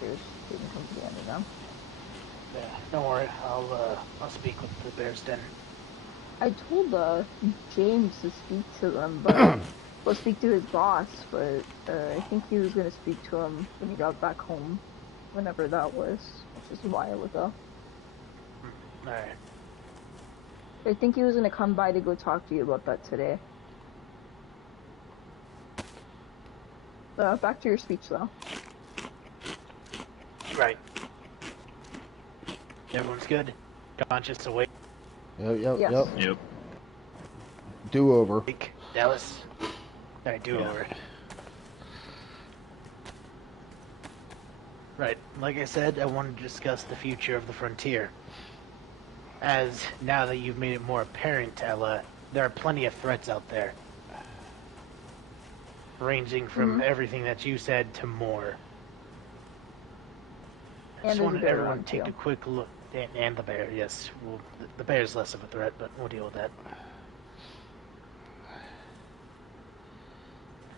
There's trading company underground. Yeah, don't worry. I'll speak with the Bears Den. I told James to speak to them, but well, speak to his boss. But I think he was gonna speak to him when he got back home, whenever that was, which is a while ago. All right. I think he was gonna come by to go talk to you about that today. Back to your speech though. Right. Everyone's good. Conscious, awake. Yes. Yep. Do over. Dallas. All right, do over. Right. Like I said, I wanted to discuss the future of the frontier. As now that you've made it more apparent, Ella, there are plenty of threats out there. Ranging from everything that you said to more. I just wanted everyone to take a quick look. And the bear, yes. Well, the bear's less of a threat, but we'll deal with that.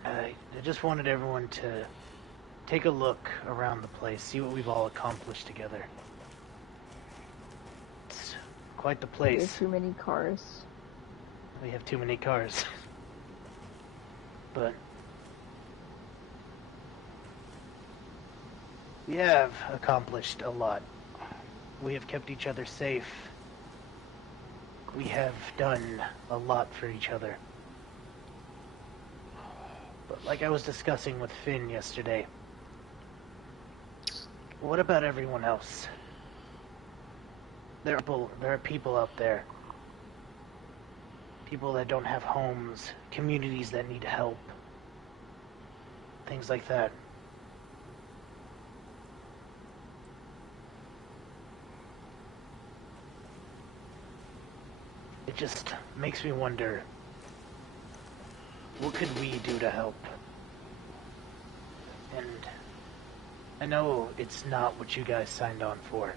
I just wanted everyone to take a look around the place, see what we've all accomplished together. It's quite the place. We have too many cars. We have too many cars. But we have accomplished a lot. We have kept each other safe. We have done a lot for each other. But like I was discussing with Finn yesterday, what about everyone else? There are people out there. People that don't have homes, communities that need help. Things like that. It just makes me wonder, what could we do to help? And I know it's not what you guys signed on for.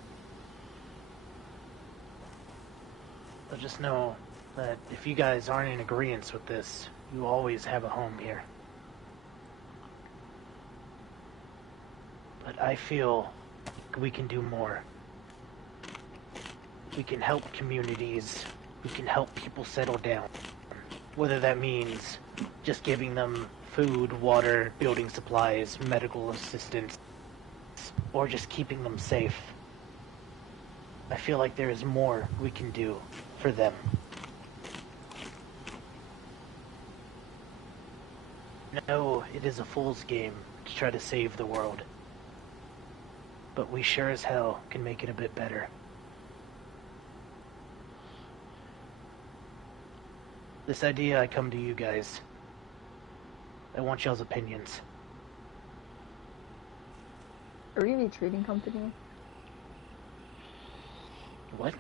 But just know that if you guys aren't in agreement with this, you always have a home here. But I feel we can do more. We can help communities. We can help people settle down. Whether that means just giving them food, water, building supplies, medical assistance, or just keeping them safe. I feel like there is more we can do for them. No, it is a fool's game to try to save the world. But we sure as hell can make it a bit better. This idea, I come to you guys. I want y'all's opinions. Are we a trading company? What?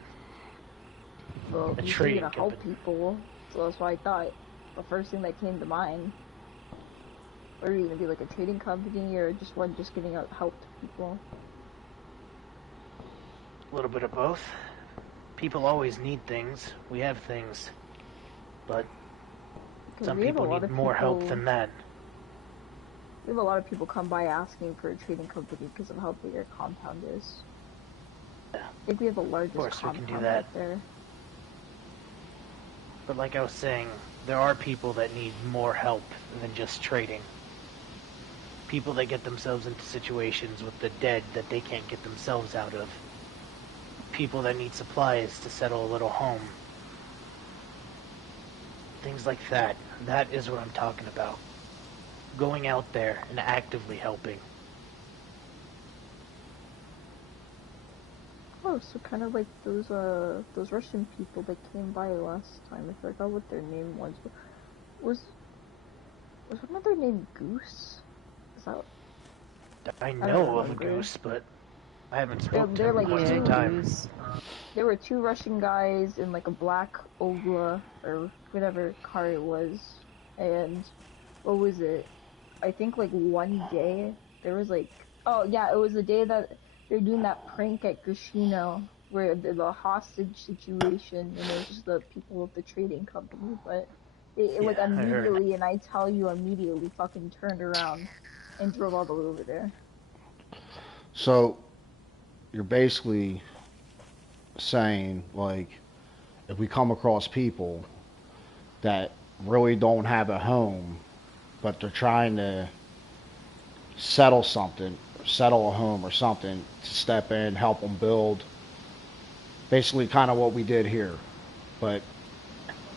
Well, A you trading said you're gonna help company. people, so that's why I thought the first thing that came to mind. Are you gonna be like a trading company, or just one just giving out help to people? A little bit of both. People always need things. We have things. But some people need more help than that. We have a lot of people come by asking for a trading company because of how big our compound is. Yeah. I think we have the largest compound we can do that. out there. But like I was saying, there are people that need more help than just trading. People that get themselves into situations with the dead that they can't get themselves out of. People that need supplies to settle a little home. Things like that. That is what I'm talking about. Going out there and actively helping. Oh, so kind of like those Russian people that came by last time. I forgot what their name was. Was one of their name Goose? Is that? I know of a Goose, but I haven't spoken to they're him in like quite some time. There were two Russian guys in like a black Ogla or whatever car it was, and what was it? I think like one day there was like, oh yeah, it was the day that they're doing that prank at Gushino where the hostage situation, and it was just the people of the trading company, but it like immediately, and I tell you immediately fucking turned around and drove all the way over there. So you're basically saying, like, if we come across people that really don't have a home, but they're trying to settle something, settle a home or something, to step in, help them build, basically kind of what we did here, but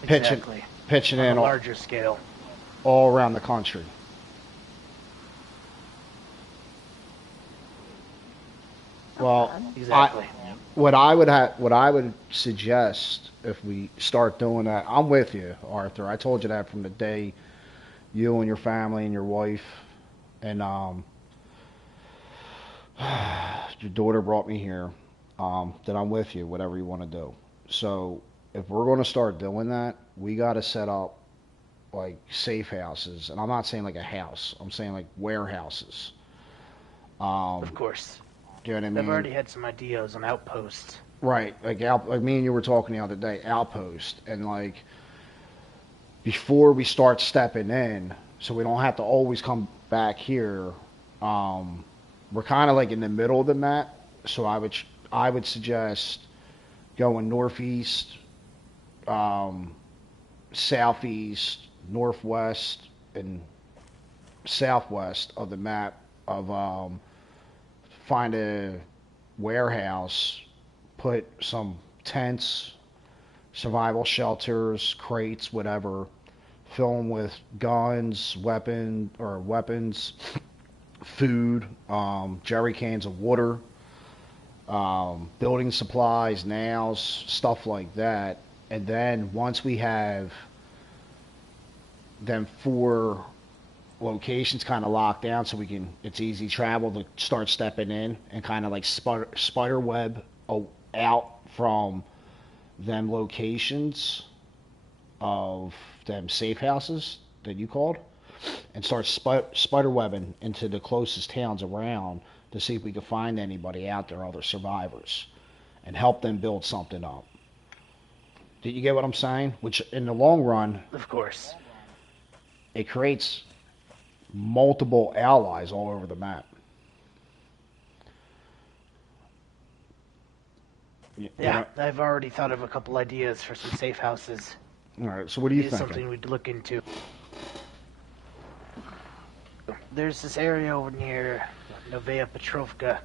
Exactly. pitching On in a larger scale. all around the country. Well, Exactly. what I would suggest if we start doing that, I'm with you, Arthur. I told you that from the day you and your family and your wife and your daughter brought me here. That I'm with you, whatever you want to do. So if we're going to start doing that, we got to set up like safe houses, and I'm not saying like a house. I'm saying like warehouses. Of course. You know what I mean? I've already had some ideas on outposts. Right, like like me and you were talking the other day, outpost, and like before we start stepping in, so we don't have to always come back here. We're kind of like in the middle of the map, so I would suggest going northeast, southeast, northwest, and southwest of the map of find a warehouse, put some tents, survival shelters, crates, whatever, fill them with guns, weapons, food, jerry cans of water, building supplies, nails, stuff like that. And then once we have them 4 locations kind of locked down, so it's easy travel to start stepping in and kind of like spider web out from them locations of them safe houses that you called, and start spider webbing into the closest towns around to see if we can find anybody out there, other survivors, and help them build something up. Did you get what I'm saying? Which in the long run, Of course. it creates multiple allies all over the map. Yeah, I've already thought of a couple ideas for some safe houses. All right, so what do you It is think? something we'd look into. There's this area over near Novaya Petrovka.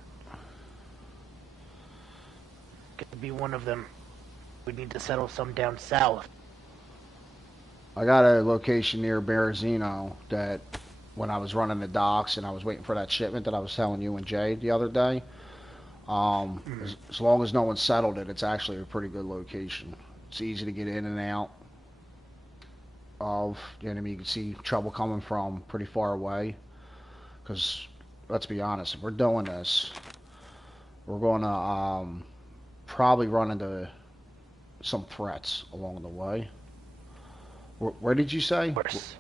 Could be one of them. We need to settle some down south. I got a location near Berezino that when I was running the docks and I was waiting for that shipment that I was telling you and Jay the other day, as long as no one settled it, it's actually a pretty good location. It's easy to get in and out of, you know what I mean? You can see trouble coming from pretty far away. Because, let's be honest, if we're doing this, we're going to probably run into some threats along the way. Where did you say? Of course.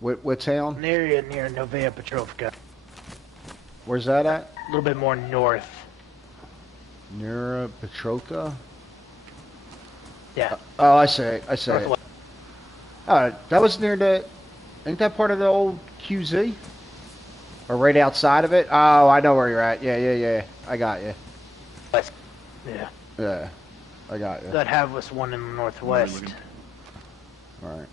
What town? An area near Novaya Petrovka. Where's that at? A little bit more north. Near Petrovka? Yeah. Oh, I see it. I see it. Northwest. That was near ain't that part of the old QZ? Or right outside of it? Oh, I know where you're at. Yeah. I got you. Yeah. Yeah, I got you. That have us one in the northwest. All right.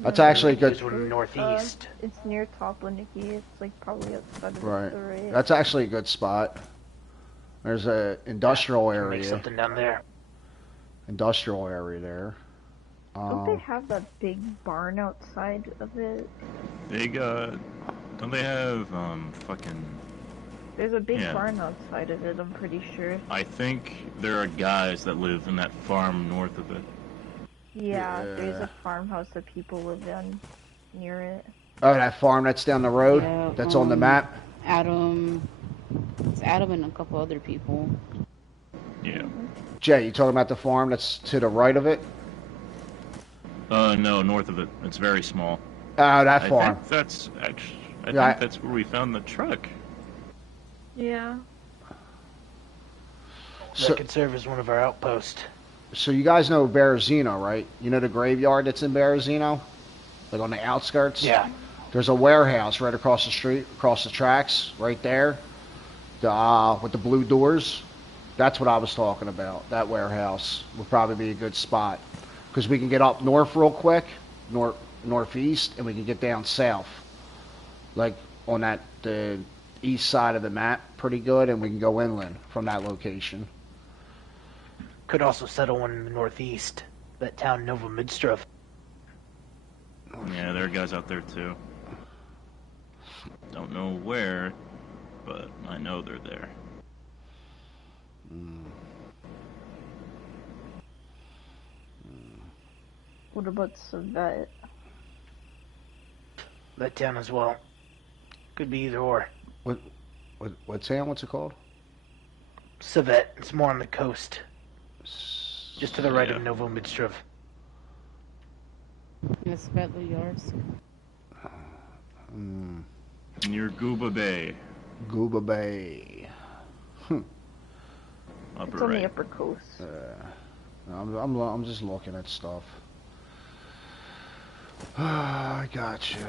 That's actually a good. There's one in the northeast. It's near Toplaniki. It's like probably outside of Right. the right. That's actually a good spot. There's a industrial Make area. something down there. Industrial area there. Don't they have that big barn outside of it? Don't they have, fucking... There's a big Yeah. barn outside of it, I'm pretty sure. I think there are guys that live in that farm north of it. Yeah, there's Yeah. a farmhouse that people live in near it. Oh, that farm that's down the road. Yeah, That's on the map. It's Adam and a couple other people. Yeah. Jay, you talking about the farm that's to the right of it? No, north of it. It's very small. Oh, that I farm. think that's actually... I Yeah, think that's where we found the truck. Yeah. So, That could serve as one of our outposts. so you guys know Berezino, right? You know the graveyard that's in Berezino? Like on the outskirts? Yeah. There's a warehouse right across the street, across the tracks, right there. With the blue doors. That's what I was talking about. That warehouse would probably be a good spot because we can get up north real quick, northeast, and we can get down south, like on the east side of the map, pretty good, and we can go inland from that location. Could also settle one in the northeast. That town Nova Midstrov. Yeah, there are guys out there too. Don't know where, but I know they're there. What about Savet? That town as well. Could be either or. What town? What's it called? Savet. It's more on the coast. Just to the right Yeah. of Novo Midstrov. In Svetloyarsk. Near Guba Bay, Guba Bay. upper It's on the right. upper coast. I'm just looking at stuff. I got you.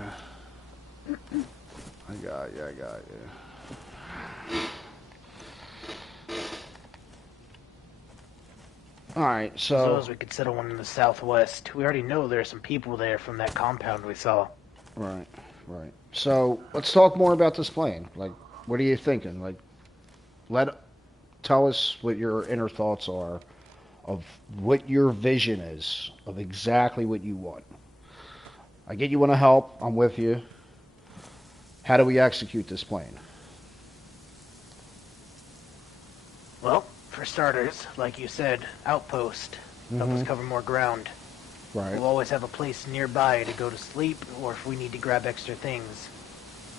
I got you. All right, As well so as we could settle one in the southwest. We already know there are some people there from that compound we saw. right. So let's talk more about this plane. Like, what are you thinking? Like, tell us what your inner thoughts are of what your vision is of exactly what you want. I get you want to help. I'm with you. How do we execute this plan? Well, for starters, like you said, outpost. Help us cover more ground. Right. We'll always have a place nearby to go to sleep, or if we need to grab extra things.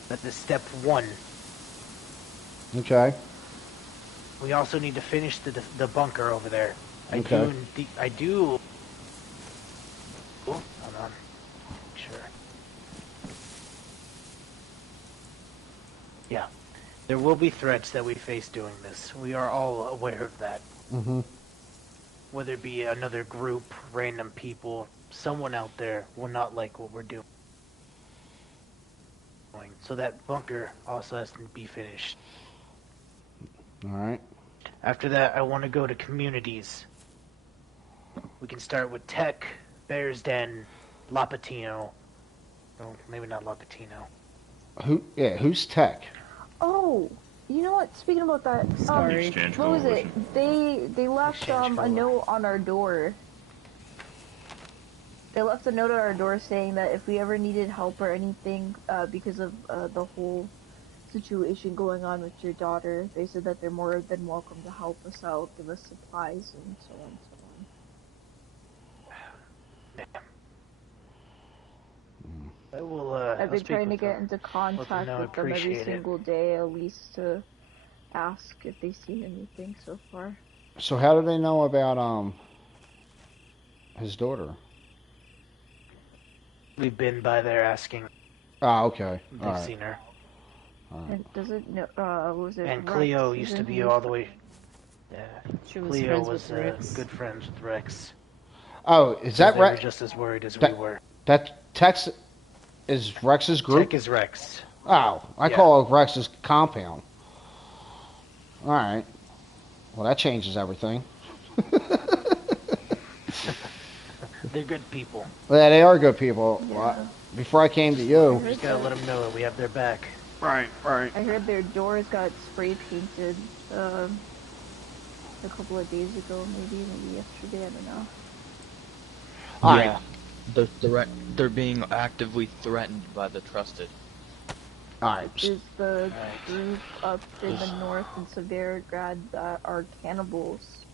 That is step one. Okay. We also need to finish the bunker over there. Okay. I do. Oh, hold on. Sure. Yeah. There will be threats that we face doing this. We are all aware of that. Mm-hmm. Whether it be another group, random people, someone out there will not like what we're doing. So that bunker also has to be finished. All right. After that, I want to go to communities. We can start with Tech, Bear's Den, Lapatino. Oh, maybe not Lapatino. Who's Tech? Oh, you know what? Speaking about that, Sorry. Exchange what was coalition. it? They left Exchange a note on our door. They left a note on our door saying that if we ever needed help or anything, because of the whole situation going on with your daughter, they said that they're more than welcome to help us out, give us supplies, and so on and so on. I will, I've I'll been speak trying to with get them. into contact know I with them every appreciate it. single day, at least to ask if they've seen anything so far. So how do they know about his daughter? We've been by there asking. Ah, okay. They've All right. seen her. And does it know? What was it? And Rex, Cleo used to isn't be he? all the way. She was Cleo friends was with Rex. good friends with Rex. Oh, is that They were Rex? just as worried as we That- were. That Tex is Rex's group? Tech is Rex. Oh, I Yeah. call it Rex's compound. All right. Well, that changes everything. They're good people. Yeah, they are good people. Yeah. Well, before I came to you. We just gotta let them know that we have their back. Right. I heard their doors got spray painted a couple of days ago, maybe yesterday. I don't know. All Yeah, right. they're being actively threatened by the Trusted. All right. There's the Right. group up in the north in Severograd that are cannibals.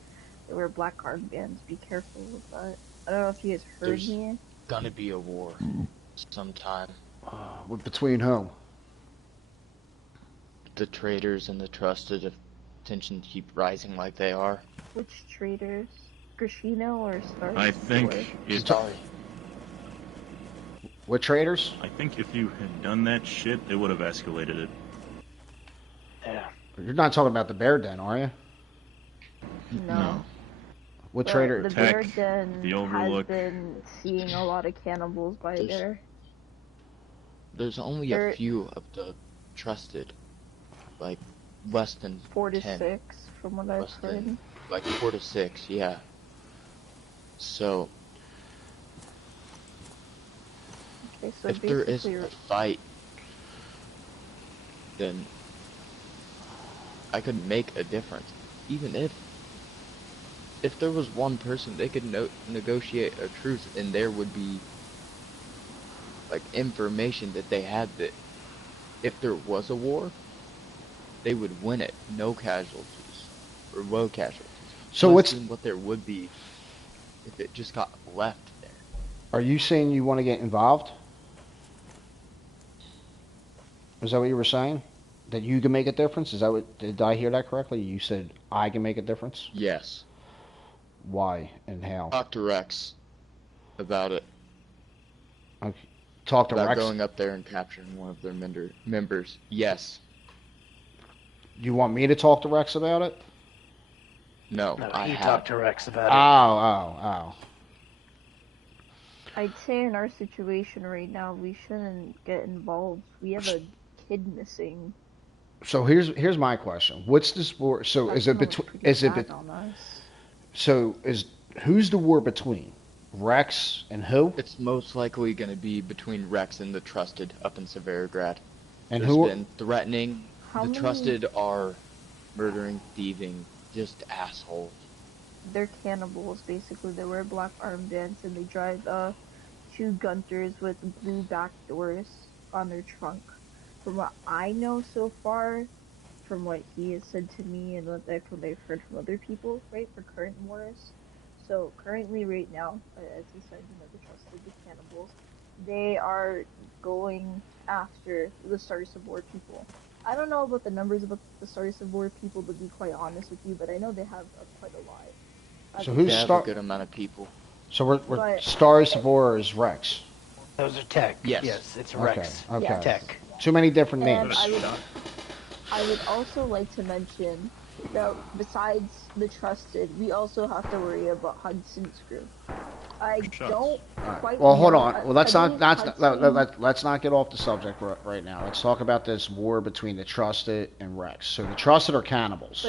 They wear black armbands. Be careful with that. I don't know if you guys heard There's- me. Gonna be a war sometime. Between whom? The traitors and the Trusted, if tensions keep rising like they are. Which traders? Grishino or Star? I think if Sorry. What traders? I think if you had done that shit, they would have escalated it. Yeah. You're not talking about the Bear Den, are you? No. What But trader? The Tech, Bear Den the has Overlook. been seeing a lot of cannibals by There's- there. There's only There- a few of the trusted, like less than 4 to 10, 6, from what I've less heard. than like 4 to 6, yeah. So Okay, so if there is basically, a fight, then I could make a difference. Even if there was one person, they could negotiate a truce, and there would be like information that they had that if there was a war, they would win it, no casualties or low casualties. So I've what's seen what there would be if it just got left there. are you saying you want to get involved? Is that what you were saying? That you can make a difference? Is that what, did I hear that correctly? You said I can make a difference? Yes. Why and how? Talk to Rex about it. Okay. Talk to About Rex. going up there and capturing one of their members. Yes. You want me to talk to Rex about it? No, No, I he have. talked to Rex about it. Oh. I'd say in our situation right now, we shouldn't get involved. We have a kid missing. So here's my question. What's this war? So That's is it gonna look between? pretty Is it? bad on us. So is who's the war between? Rex and who? It's most likely going to be between Rex and the Trusted up in Severograd. And There's who? been threatening. How The many? Trusted are murdering, thieving, just assholes. They're cannibals, basically. They wear black armbands and they drive 2 Gunters with blue back doors on their trunk. From what I know so far, from what he has said to me and what I've heard from other people, right, for current wars. So currently, right now, as he said, the Trusted, the cannibals, they are going after the Stars of War people. I don't know about the numbers of the Stars of War people, to be quite honest with you, but I know they have quite a lot. So They who's have Star? a good amount of people. So we're But- Stars of War is Rex. Those are tech. Yes. It's Okay. Rex. Okay. Yes. Tech. Too many different And names. I would also like to mention that besides the Trusted, we also have to worry about Hudson's group. I Good shots. don't Alright. quite Well, hold know- on. Well, let's I not. believe Let's not get off the subject right now. Let's talk about this war between the Trusted and Rex. So the Trusted are cannibals.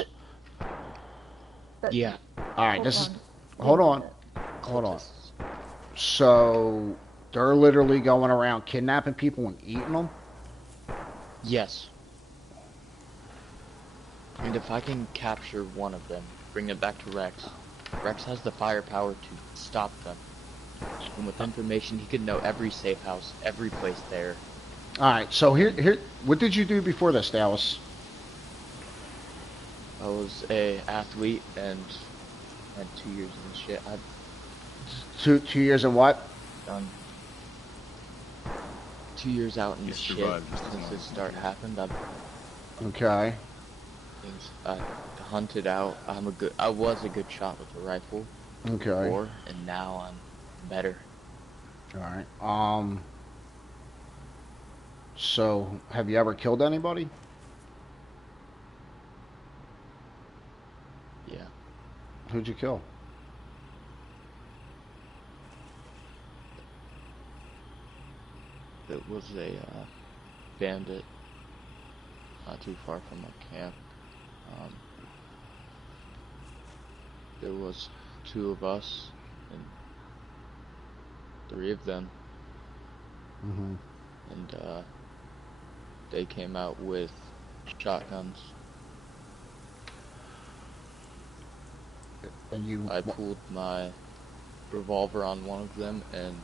But- Yeah. All right. This is. Hold Wait a on. minute. Hold on. So they're literally going around kidnapping people and eating them. Yes. And if I can capture one of them, bring it back to Rex, Rex has the firepower to stop them. And with information, he could know every safe house, every place there. All right. So here. What did you do before this, Dallas? I was a athlete and had 2 years in shit. I've 2 years and what? done 2 years out in You the shit survived. since this start happened. Okay. I hunted out. I was a good shot with a rifle Okay. before, and now I'm better. All right. So have you ever killed anybody? Yeah. Who'd you kill? It was a bandit not too far from my camp. There was 2 of us and 3 of them, Mm-hmm. and they came out with shotguns. And you. I pulled my revolver on one of them and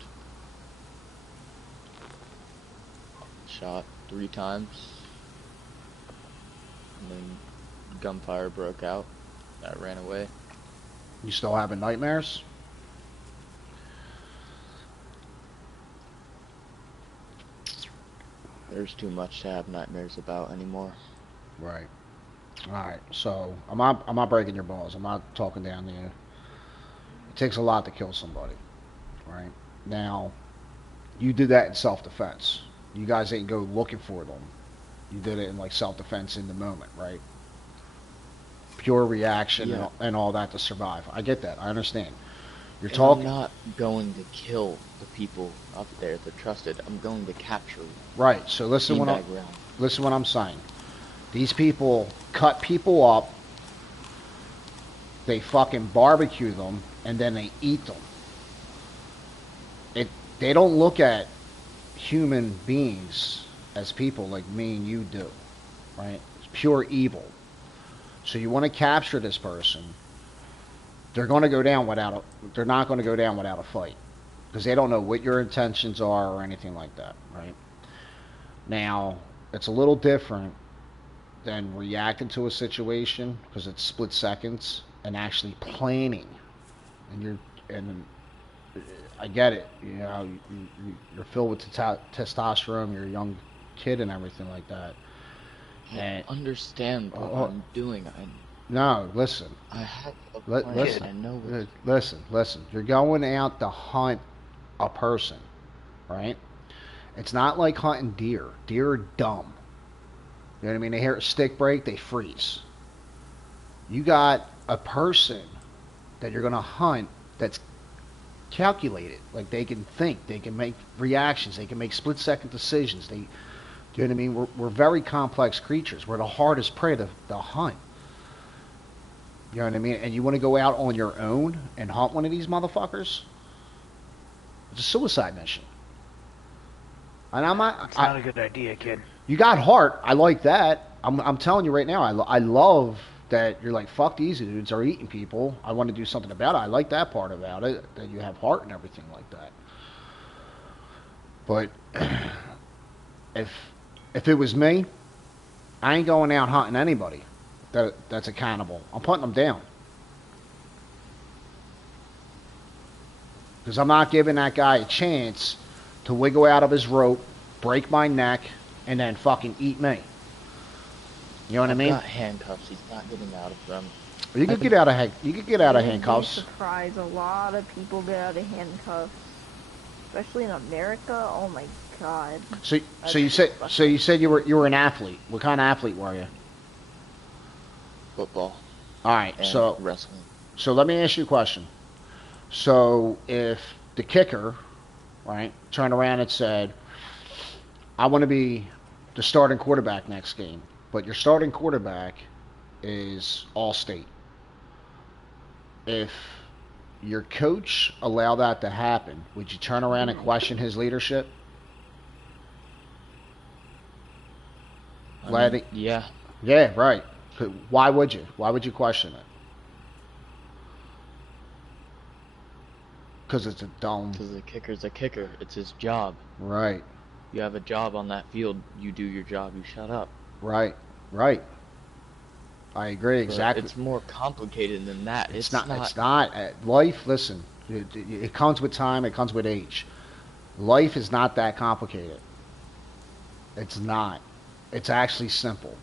shot 3 times, and then gunfire broke out. I ran away. You still having nightmares? There's too much to have nightmares about anymore. Right. All right. So I'm not breaking your balls. I'm not talking down to you. It takes a lot to kill somebody, right? Now, you did that in self-defense. You guys didn't go looking for them. You did it in like self-defense in the moment, right? Pure reaction Yeah. and all that to survive. I get that. I understand. You're And talking I'm not going to kill the people up there that trusted. I'm going to capture right. So listen what beanbag round. listen what I'm saying. These people cut people up, they fucking barbecue them, and then they eat them. They don't look at human beings as people like me and you do, right? It's pure evil. So you want to capture this person. They're going to go down they're not going to go down without a fight because they don't know what your intentions are or anything like that, right? Now, it's a little different than reacting to a situation because it's split seconds and actually planning. And I get it. You know, you're filled with testosterone. You're a young kid and everything like that. I understand what I'm doing. No, listen. I have a plan. Listen. I know Listen. You're going out to hunt a person, right? It's not like hunting deer. Deer are dumb. You know what I mean? They hear a stick break, they freeze. You got a person that you're going to hunt that's calculated. Like they can think, they can make reactions, they can make split-second decisions. Do you know what I mean? We're very complex creatures. We're the hardest prey to hunt. You know what I mean? And you want to go out on your own and hunt one of these motherfuckers? It's a suicide mission. And It's not a good idea, kid. You got heart. I like that. I'm telling you right now. I love that you're like, fuck these dudes are eating people. I want to do something about it. I like that part about it, that you have heart and everything like that. But if it was me, I ain't going out hunting anybody that's a cannibal. I'm putting them down. Because I'm not giving that guy a chance to wiggle out of his rope, break my neck, and then fucking eat me. You know what I mean? Got handcuffs. He's not getting out of them. You could get out of handcuffs. I'm surprised a lot of people get out of handcuffs, especially in America. Oh my god. So you said you were an athlete. What kind of athlete were you? Football. All right. And So wrestling. So let me ask you a question. So if the kicker, right, turned around and said, "I want to be the starting quarterback next game," but your starting quarterback is all-state. If your coach allowed that to happen, would you turn around and question his leadership? Yeah. Yeah, right. Why would you? Why would you question it? Because it's a dumb... Because the kicker's a kicker. It's his job. Right. You have a job on that field. You do your job. You shut up. Right. I agree, exactly. But it's more complicated than that. It's not. Life, listen, it comes with time, it comes with age. Life is not that complicated. It's not. It's actually simple.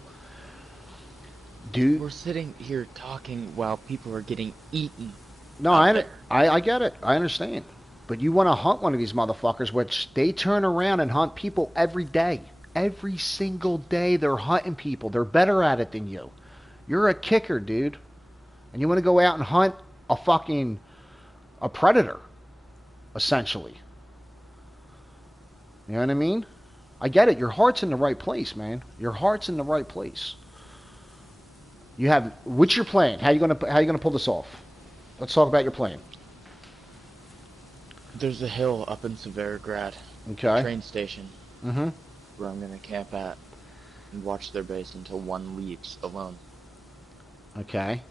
We're sitting here talking while people are getting eaten. No, I get it. I understand. But you want to hunt one of these motherfuckers, which they turn around and hunt people every day. Every single day they're hunting people. They're better at it than you. You're a kicker, dude. And you want to go out and hunt a predator, essentially. You know what I mean? I get it. Your heart's in the right place, man. Your heart's in the right place. What's your plan? How you gonna pull this off? Let's talk about your plan. There's a hill up in Severograd. Okay. Train station. Mm-hmm. Where I'm gonna camp at and watch their base until one leaves alone. Okay.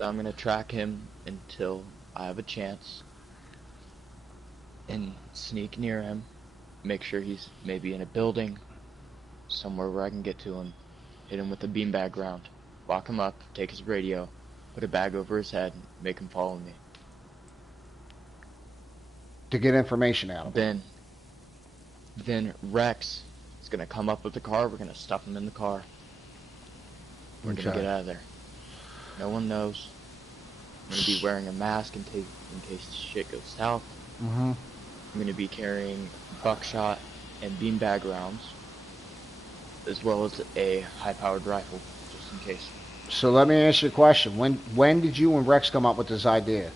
I'm gonna track him until I have a chance and sneak near him, make sure he's maybe in a building, somewhere where I can get to him, hit him with a beanbag round, lock him up, take his radio, put a bag over his head, and make him follow me. To get information out of him. Then Rex is gonna come up with the car, we're gonna stuff him in the car. We're gonna get out of there. No one knows. I'm gonna be wearing a mask in case shit goes south. Mm-hmm. I'm gonna be carrying buckshot and beanbag rounds, as well as a high-powered rifle, just in case. So let me ask you a question. When did you and Rex come up with this idea?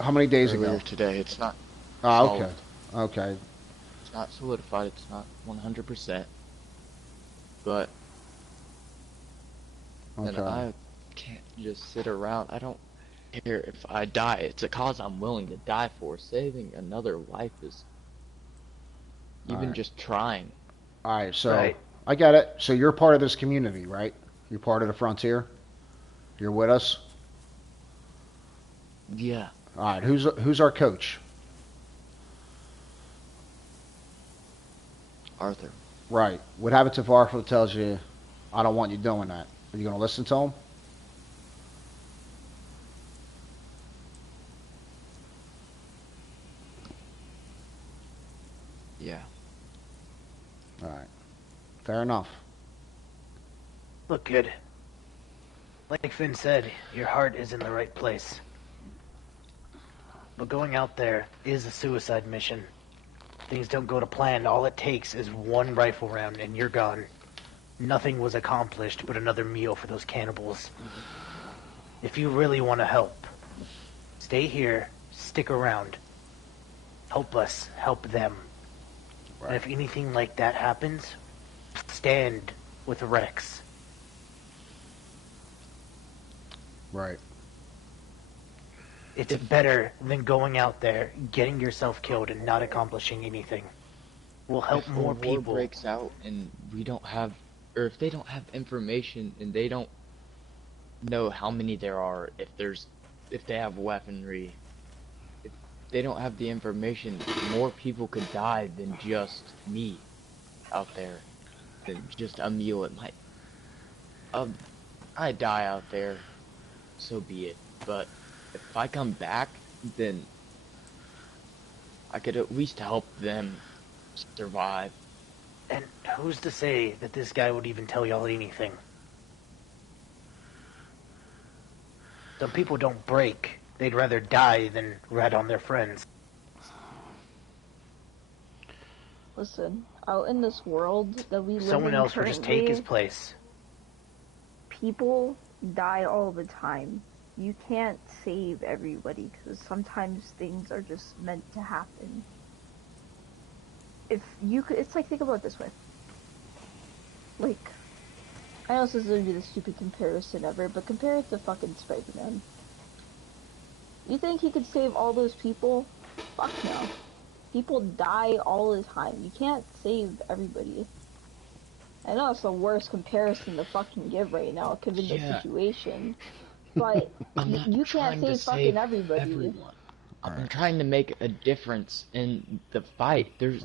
How many days earlier ago? today. It's not Oh, okay. solid. Okay. It's not solidified. It's not 100%. But and Okay. I can't just sit around. I don't care if I die. It's a cause I'm willing to die for. Saving another life is All even right. just trying. All right. So Right. I get it. So you're part of this community, right? You're part of the frontier. You're with us. Yeah, All right. Who's our coach? Arthur. Right. What happens if Arthur tells you, "I don't want you doing that"? Are you gonna listen to him? Yeah. All right. Fair enough. Look, kid. Like Finn said, your heart is in the right place. But going out there is a suicide mission. Things don't go to plan. All it takes is one rifle round and you're gone. Nothing was accomplished but another meal for those cannibals. If you really want to help, stay here, stick around. Help us, help them. And Right. if anything like that happens, stand with Rex. Right. It's better than going out there, getting yourself killed, and not accomplishing anything. We'll help If a more war people. breaks out and we don't have, or if they don't have information and they don't know how many there are, if they have weaponry, if they don't have the information, more people could die than just me out there, than just a meal. It might, I die out there, so be it. But if I come back, then I could at least help them survive. And who's to say that this guy would even tell y'all anything? Some people don't break. They'd rather die than rat on their friends. Listen, out in this world that we live Someone in else would just take his currently, place. people die all the time. You can't save everybody because sometimes things are just meant to happen. If you could, it's like, think about it this way. Like, I know this is gonna be the stupid comparison ever, but compare it to fucking Spider-Man. You think he could save all those people? Fuck no. People die all the time. You can't save everybody. I know it's the worst comparison to fucking give right now, given the Yeah. situation. But I'm not you can't trying to save fucking save everybody. everyone. All I'm right. trying to make a difference in the fight. There's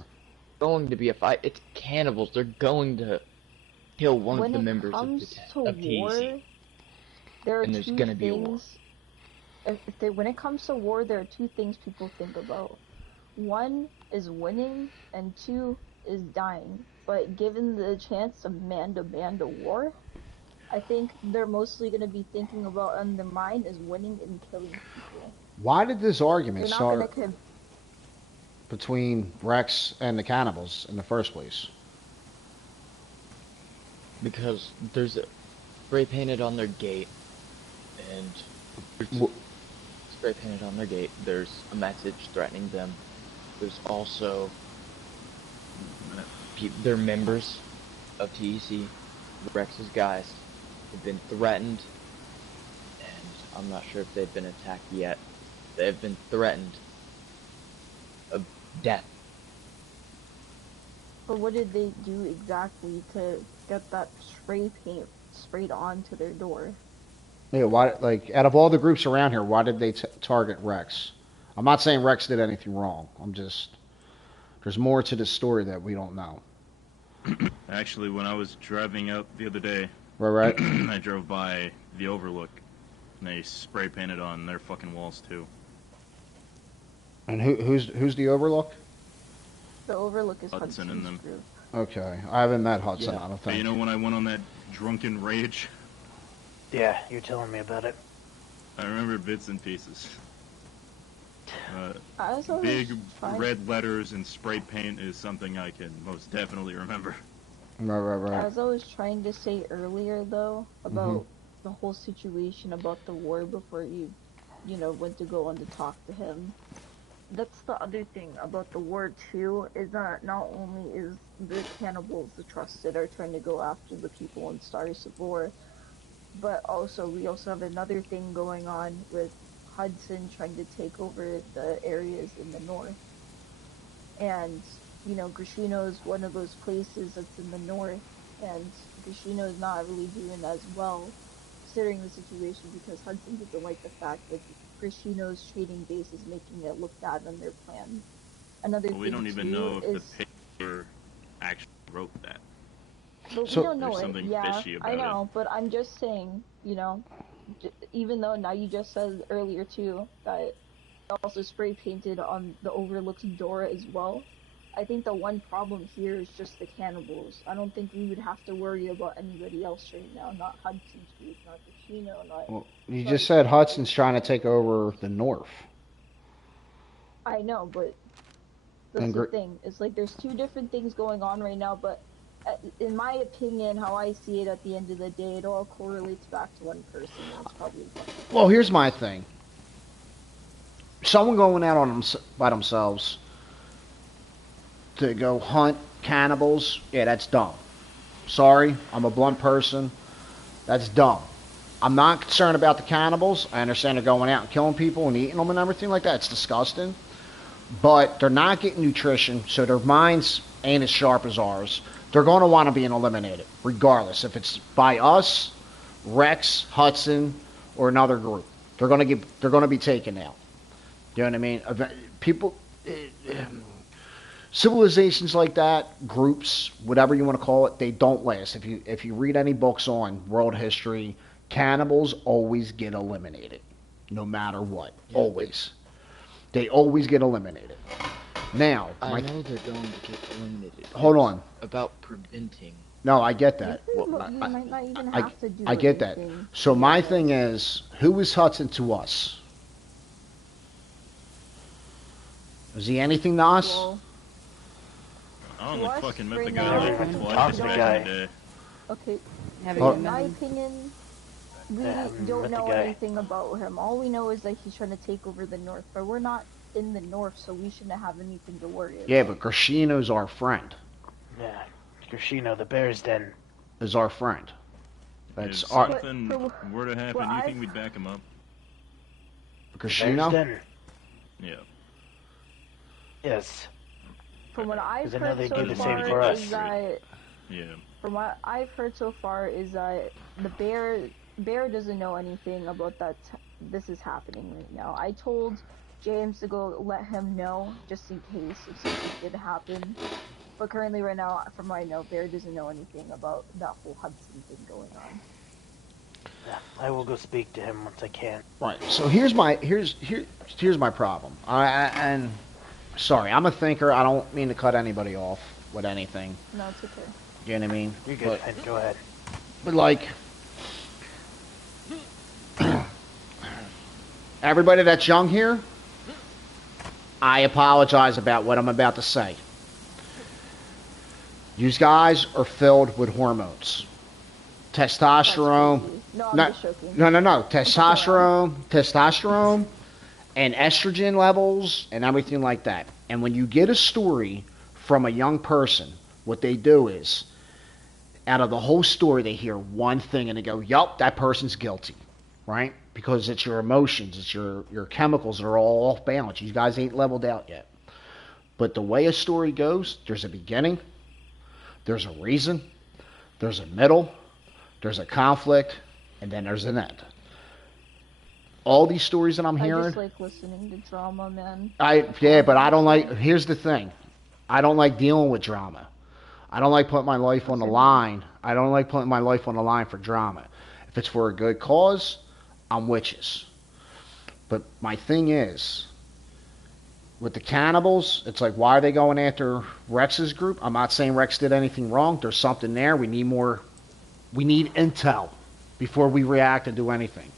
going to be a fight. It's cannibals. They're going to kill one of When the it members of comes to of TEC, war, there are and there's two gonna be a war. things. When it comes to war, there are two things people think about. One is winning, and two is dying. But given the chance of man-to-man to war, I think they're mostly going to be thinking about on their mind is winning and killing people. Why did this argument They're not going start to. between Rex and the cannibals in the first place? Because there's a spray painted on their gate, and Wh- spray painted on their gate. There's a message threatening them. There's also they're members of TEC. Rex's guys have been threatened, and I'm not sure if they've been attacked yet. They have been threatened of death. But what did they do exactly to get that spray paint sprayed onto their door? Yeah. Why? Like, out of all the groups around here, why did they target Rex? I'm not saying Rex did anything wrong. I'm just there's more to this story that we don't know. Actually, when I was driving up the other day, Right. Right. I drove by the Overlook, and they spray painted on their fucking walls too. And who's the Overlook? The Overlook is Hudson and Hudson's them. group. Okay, I haven't met Hudson. Yeah. I don't But you think. know when I went on that drunken rage, Yeah, you're telling me about it. I remember bits and pieces. I was always Big trying, red letters and spray paint is something I can most definitely remember. Right. I was always trying to say earlier though about the whole situation about the war before you went to go on to talk to him. That's the other thing about the war too, is that not only is the cannibals, the trusted, are trying to go after the people in Stars of War, but also we also have another thing going on with Hudson trying to take over the areas in the north. And, Grishino is one of those places that's in the north, and Grishino is not really doing as well, considering the situation, because Hudson doesn't like the fact that Grishino's trading base is making it look bad on their plan. Another Well, we thing don't even too know if is, the paper actually wrote that. but So- we don't know There's it. something Yeah, fishy about I it. know, but I'm just saying, even though now you just said earlier too that it also spray painted on the Overlook's door as well. I think the one problem here is just the cannibals. I don't think we would have to worry about anybody else right now. Not Hudson's group, not Cucino, not. Well, you Sorry. just said Hudson's trying to take over the north. I know, but that's And the thing. It's like there's two different things going on right now, but in my opinion, how I see it at the end of the day, it all correlates back to one person, and it's probably Hudson. Well, here's my thing. Someone going out by themselves to go hunt cannibals, yeah, that's dumb. Sorry, I'm a blunt person. That's dumb. I'm not concerned about the cannibals. I understand they're going out and killing people and eating them and everything like that. It's disgusting. But they're not getting nutrition, so their minds ain't as sharp as ours. They're going to want to be eliminated, regardless. If it's by us, Rex, Hudson, or another group. They're going to be taken out. You know what I mean? People, civilizations like that, groups, whatever you want to call it, they don't last. If you read any books on world history, cannibals always get eliminated, no matter what. Yeah. Always, they always get eliminated. Now, I know they're going to get eliminated. Hold on. About preventing. No, I get that. You Well, might not even I- have to do I get that. anything. So my thing is, who is Hudson to us? Is he anything to us? Well, I only What? fucking met Right the now- guy Never like even twice talked to the back guy. in the day. okay, Haven't Oh. even in met my him. opinion, we Yeah, I haven't don't met the know guy. anything about him. All we know is that he's trying to take over the north, but we're not in the north, so we shouldn't have anything to worry about. Yeah, but Grishino's our friend. Yeah, Grishino, the Bear's Den. Is our friend. That's If our something But- were to happen, but you think I've- we'd back him up? Bear's Grishino. Den. Yeah. Yes. From what I've 'Cause I know heard they so do the same far for us. is that Yeah. from what I've heard so far is that the bear doesn't know anything about that. This is happening right now. I told James to go let him know just in case if something did happen. But currently, right now, from what I know, Bear doesn't know anything about that whole Hudson thing going on. Yeah, I will go speak to him once I can. Right. So here's my problem. And sorry, I'm a thinker. I don't mean to cut anybody off with anything. No, it's okay. You know what I mean? You're good, Ed. Go ahead. But like, everybody that's young here, I apologize about what I'm about to say. You guys are filled with hormones. Testosterone. No, I'm No, just joking. no. Testosterone and estrogen levels and everything like that. And when you get a story from a young person, what they do is, out of the whole story, they hear one thing and they go, yup, that person's guilty, right? Because it's your emotions, it's your chemicals that are all off balance. You guys ain't leveled out yet. But the way a story goes, there's a beginning, there's a reason, there's a middle, there's a conflict, and then there's an end. All these stories that I'm I hearing, just like listening to drama, man. but I don't like. Here's the thing, I don't like dealing with drama. I don't like putting my life on the line. I don't like putting my life on the line for drama. If it's for a good cause, I'm witches. But my thing is, with the cannibals, it's like, why are they going after Rex's group? I'm not saying Rex did anything wrong. There's something there. We need more. We need intel before we react and do anything.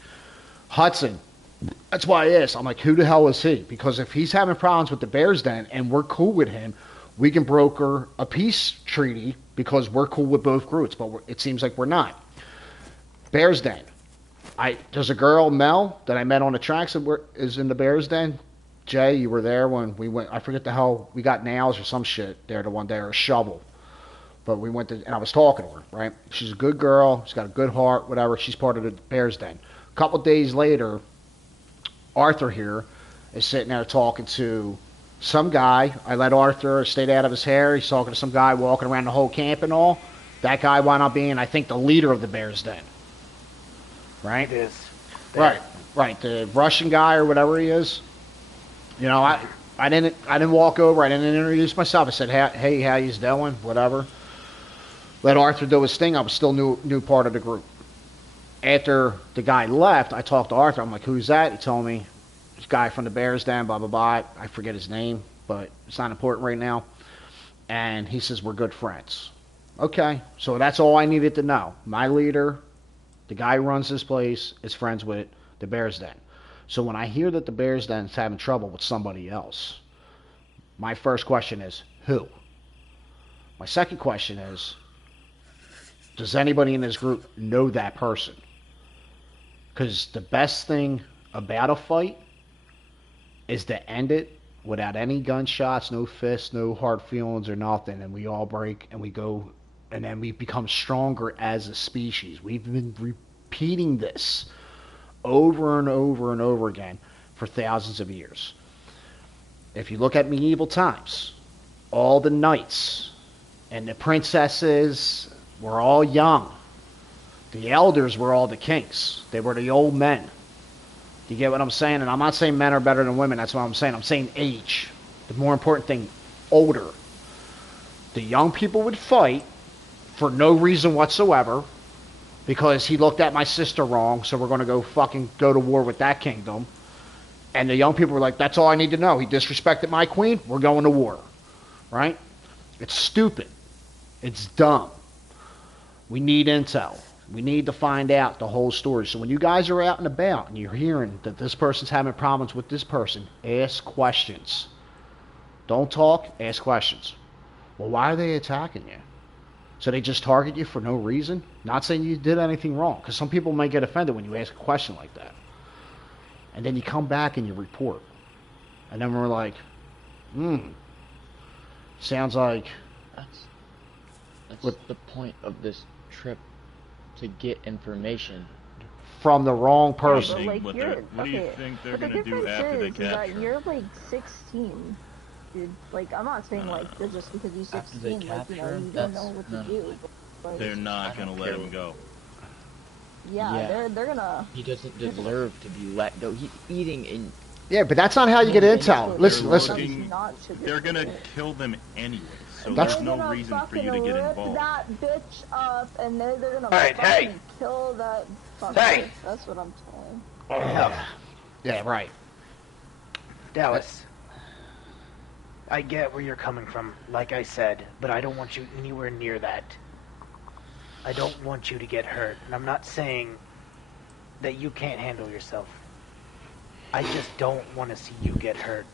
Hudson, that's why I asked. I'm like, who the hell is he? Because if he's having problems with the Bears Den and we're cool with him, we can broker a peace treaty because we're cool with both groups, but it seems like we're not. Bears Den. There's a girl, Mel, that I met on the tracks that is in the Bears Den. Jay, you were there when we went. I forget the hell we got nails or some shit there the one day or a shovel. But we went to and I was talking to her. Right, she's a good girl. She's got a good heart. Whatever. She's part of the Bears Den. A couple days later, Arthur here is sitting there talking to some guy. I let Arthur stay out of his hair. He's talking to some guy walking around the whole camp and all. That guy wound up being, I think, the leader of the Bears Den. Right? It is. Right. The Russian guy or whatever he is. You know, I didn't walk over. I didn't introduce myself. I said, hey, how you doing? Whatever. Let Arthur do his thing. I was still new part of the group. After the guy left, I talked to Arthur. I'm like, who's that? He told me, this guy from the Bears Den, blah, blah, blah. I forget his name, but it's not important right now. And he says, we're good friends. Okay, so that's all I needed to know. My leader, the guy who runs this place, is friends with the Bears Den. So when I hear that the Bears Den is having trouble with somebody else, my first question is, who? My second question is, does anybody in this group know that person? Because the best thing about a fight is to end it without any gunshots, no fists, no hard feelings or nothing, and we all break and we go, and then we become stronger as a species. We've been repeating this over and over and over again for thousands of years. If you look at medieval times, all the knights and the princesses were all young. The elders were all the kings. They were the old men. Do you get what I'm saying? And I'm not saying men are better than women. That's what I'm saying. I'm saying age. The more important thing, older. The young people would fight for no reason whatsoever because he looked at my sister wrong, so we're going to go to war with that kingdom. And the young people were like, that's all I need to know. He disrespected my queen. We're going to war. Right? It's stupid. It's dumb. We need intel. We need to find out the whole story. So when you guys are out and about and you're hearing that this person's having problems with this person, ask questions. Don't talk, ask questions. Well, why are they attacking you? So they just target you for no reason? Not saying you did anything wrong, because some people might get offended when you ask a question like that. And then you come back and you report. And then we're like, sounds like... That's the point of this trip, to get information from the wrong person. Like, what do you think they're gonna do after they capture him? You're like 16, dude. Like, I'm not saying like just because you're 16, like, you know, you don't know what to do. But, They're not gonna let him go. Yeah, they're gonna. He doesn't deserve to be let go. He's eating in. Yeah, but that's not how you get intel. Listen. They're gonna kill them anyway, so That's- there's no reason for you to get involved. That bitch up, and they're gonna Hey. kill that fucker. Hey. That's what I'm telling. Yeah, right. Dallas, I get where you're coming from, like I said, but I don't want you anywhere near that. I don't want you to get hurt, and I'm not saying that you can't handle yourself. I just don't want to see you get hurt.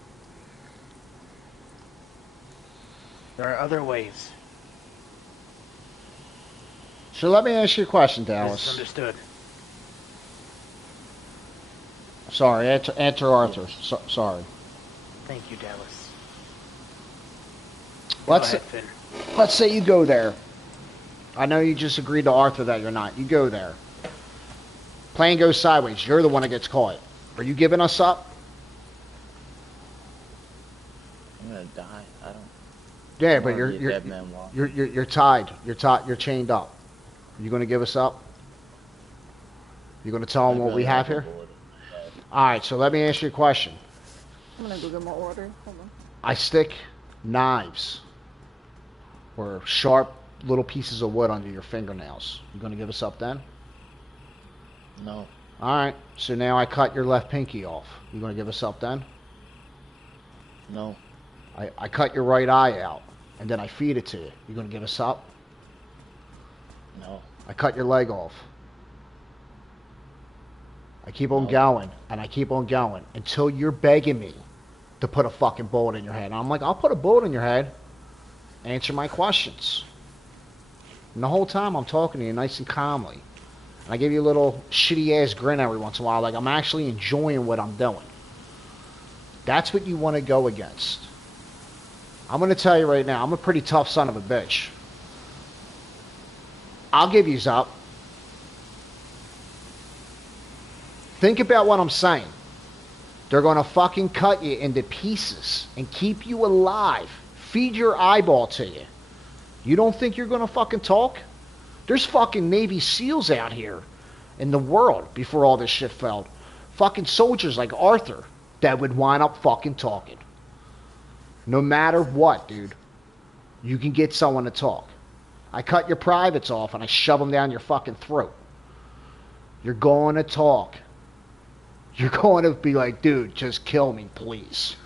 There are other ways. So let me ask you a question, Dallas. Misunderstood. Sorry, answer Arthur. Sorry. Thank you, Dallas. Let's Go ahead, Finn. let's say you go there. I know you just agreed to Arthur that you're not. You go there. Plane goes sideways. You're the one that gets caught. Are you giving us up? I'm gonna die. I don't. Yeah, but wanna you're be a dead man walking. you're tied. You're chained up. Are you going to give us up? You going to tell them what we have here? All right. So let me ask you a question. I'm gonna go get my order. Hold on. I stick knives or sharp little pieces of wood under your fingernails. You going to give us up then? No. All right. So now I cut your left pinky off. You going to give us up then? No. I cut your right eye out, and then I feed it to you. You going to give us up? No. I cut your leg off. I keep on No. going, and I keep on going until you're begging me to put a fucking bullet in your head. And I'm like, I'll put a bullet in your head. Answer my questions. And the whole time I'm talking to you nice and calmly. And I give you a little shitty-ass grin every once in a while, like I'm actually enjoying what I'm doing. That's what you want to go against. I'm going to tell you right now, I'm a pretty tough son of a bitch. I'll give yous up. Think about what I'm saying. They're going to fucking cut you into pieces and keep you alive. Feed your eyeball to you. You don't think you're going to fucking talk? There's fucking Navy SEALs out here in the world before all this shit fell. Fucking soldiers like Arthur that would wind up fucking talking. No matter what, dude. You can get someone to talk. I cut your privates off and I shove them down your fucking throat. You're going to talk. You're going to be like, dude, just kill me, please.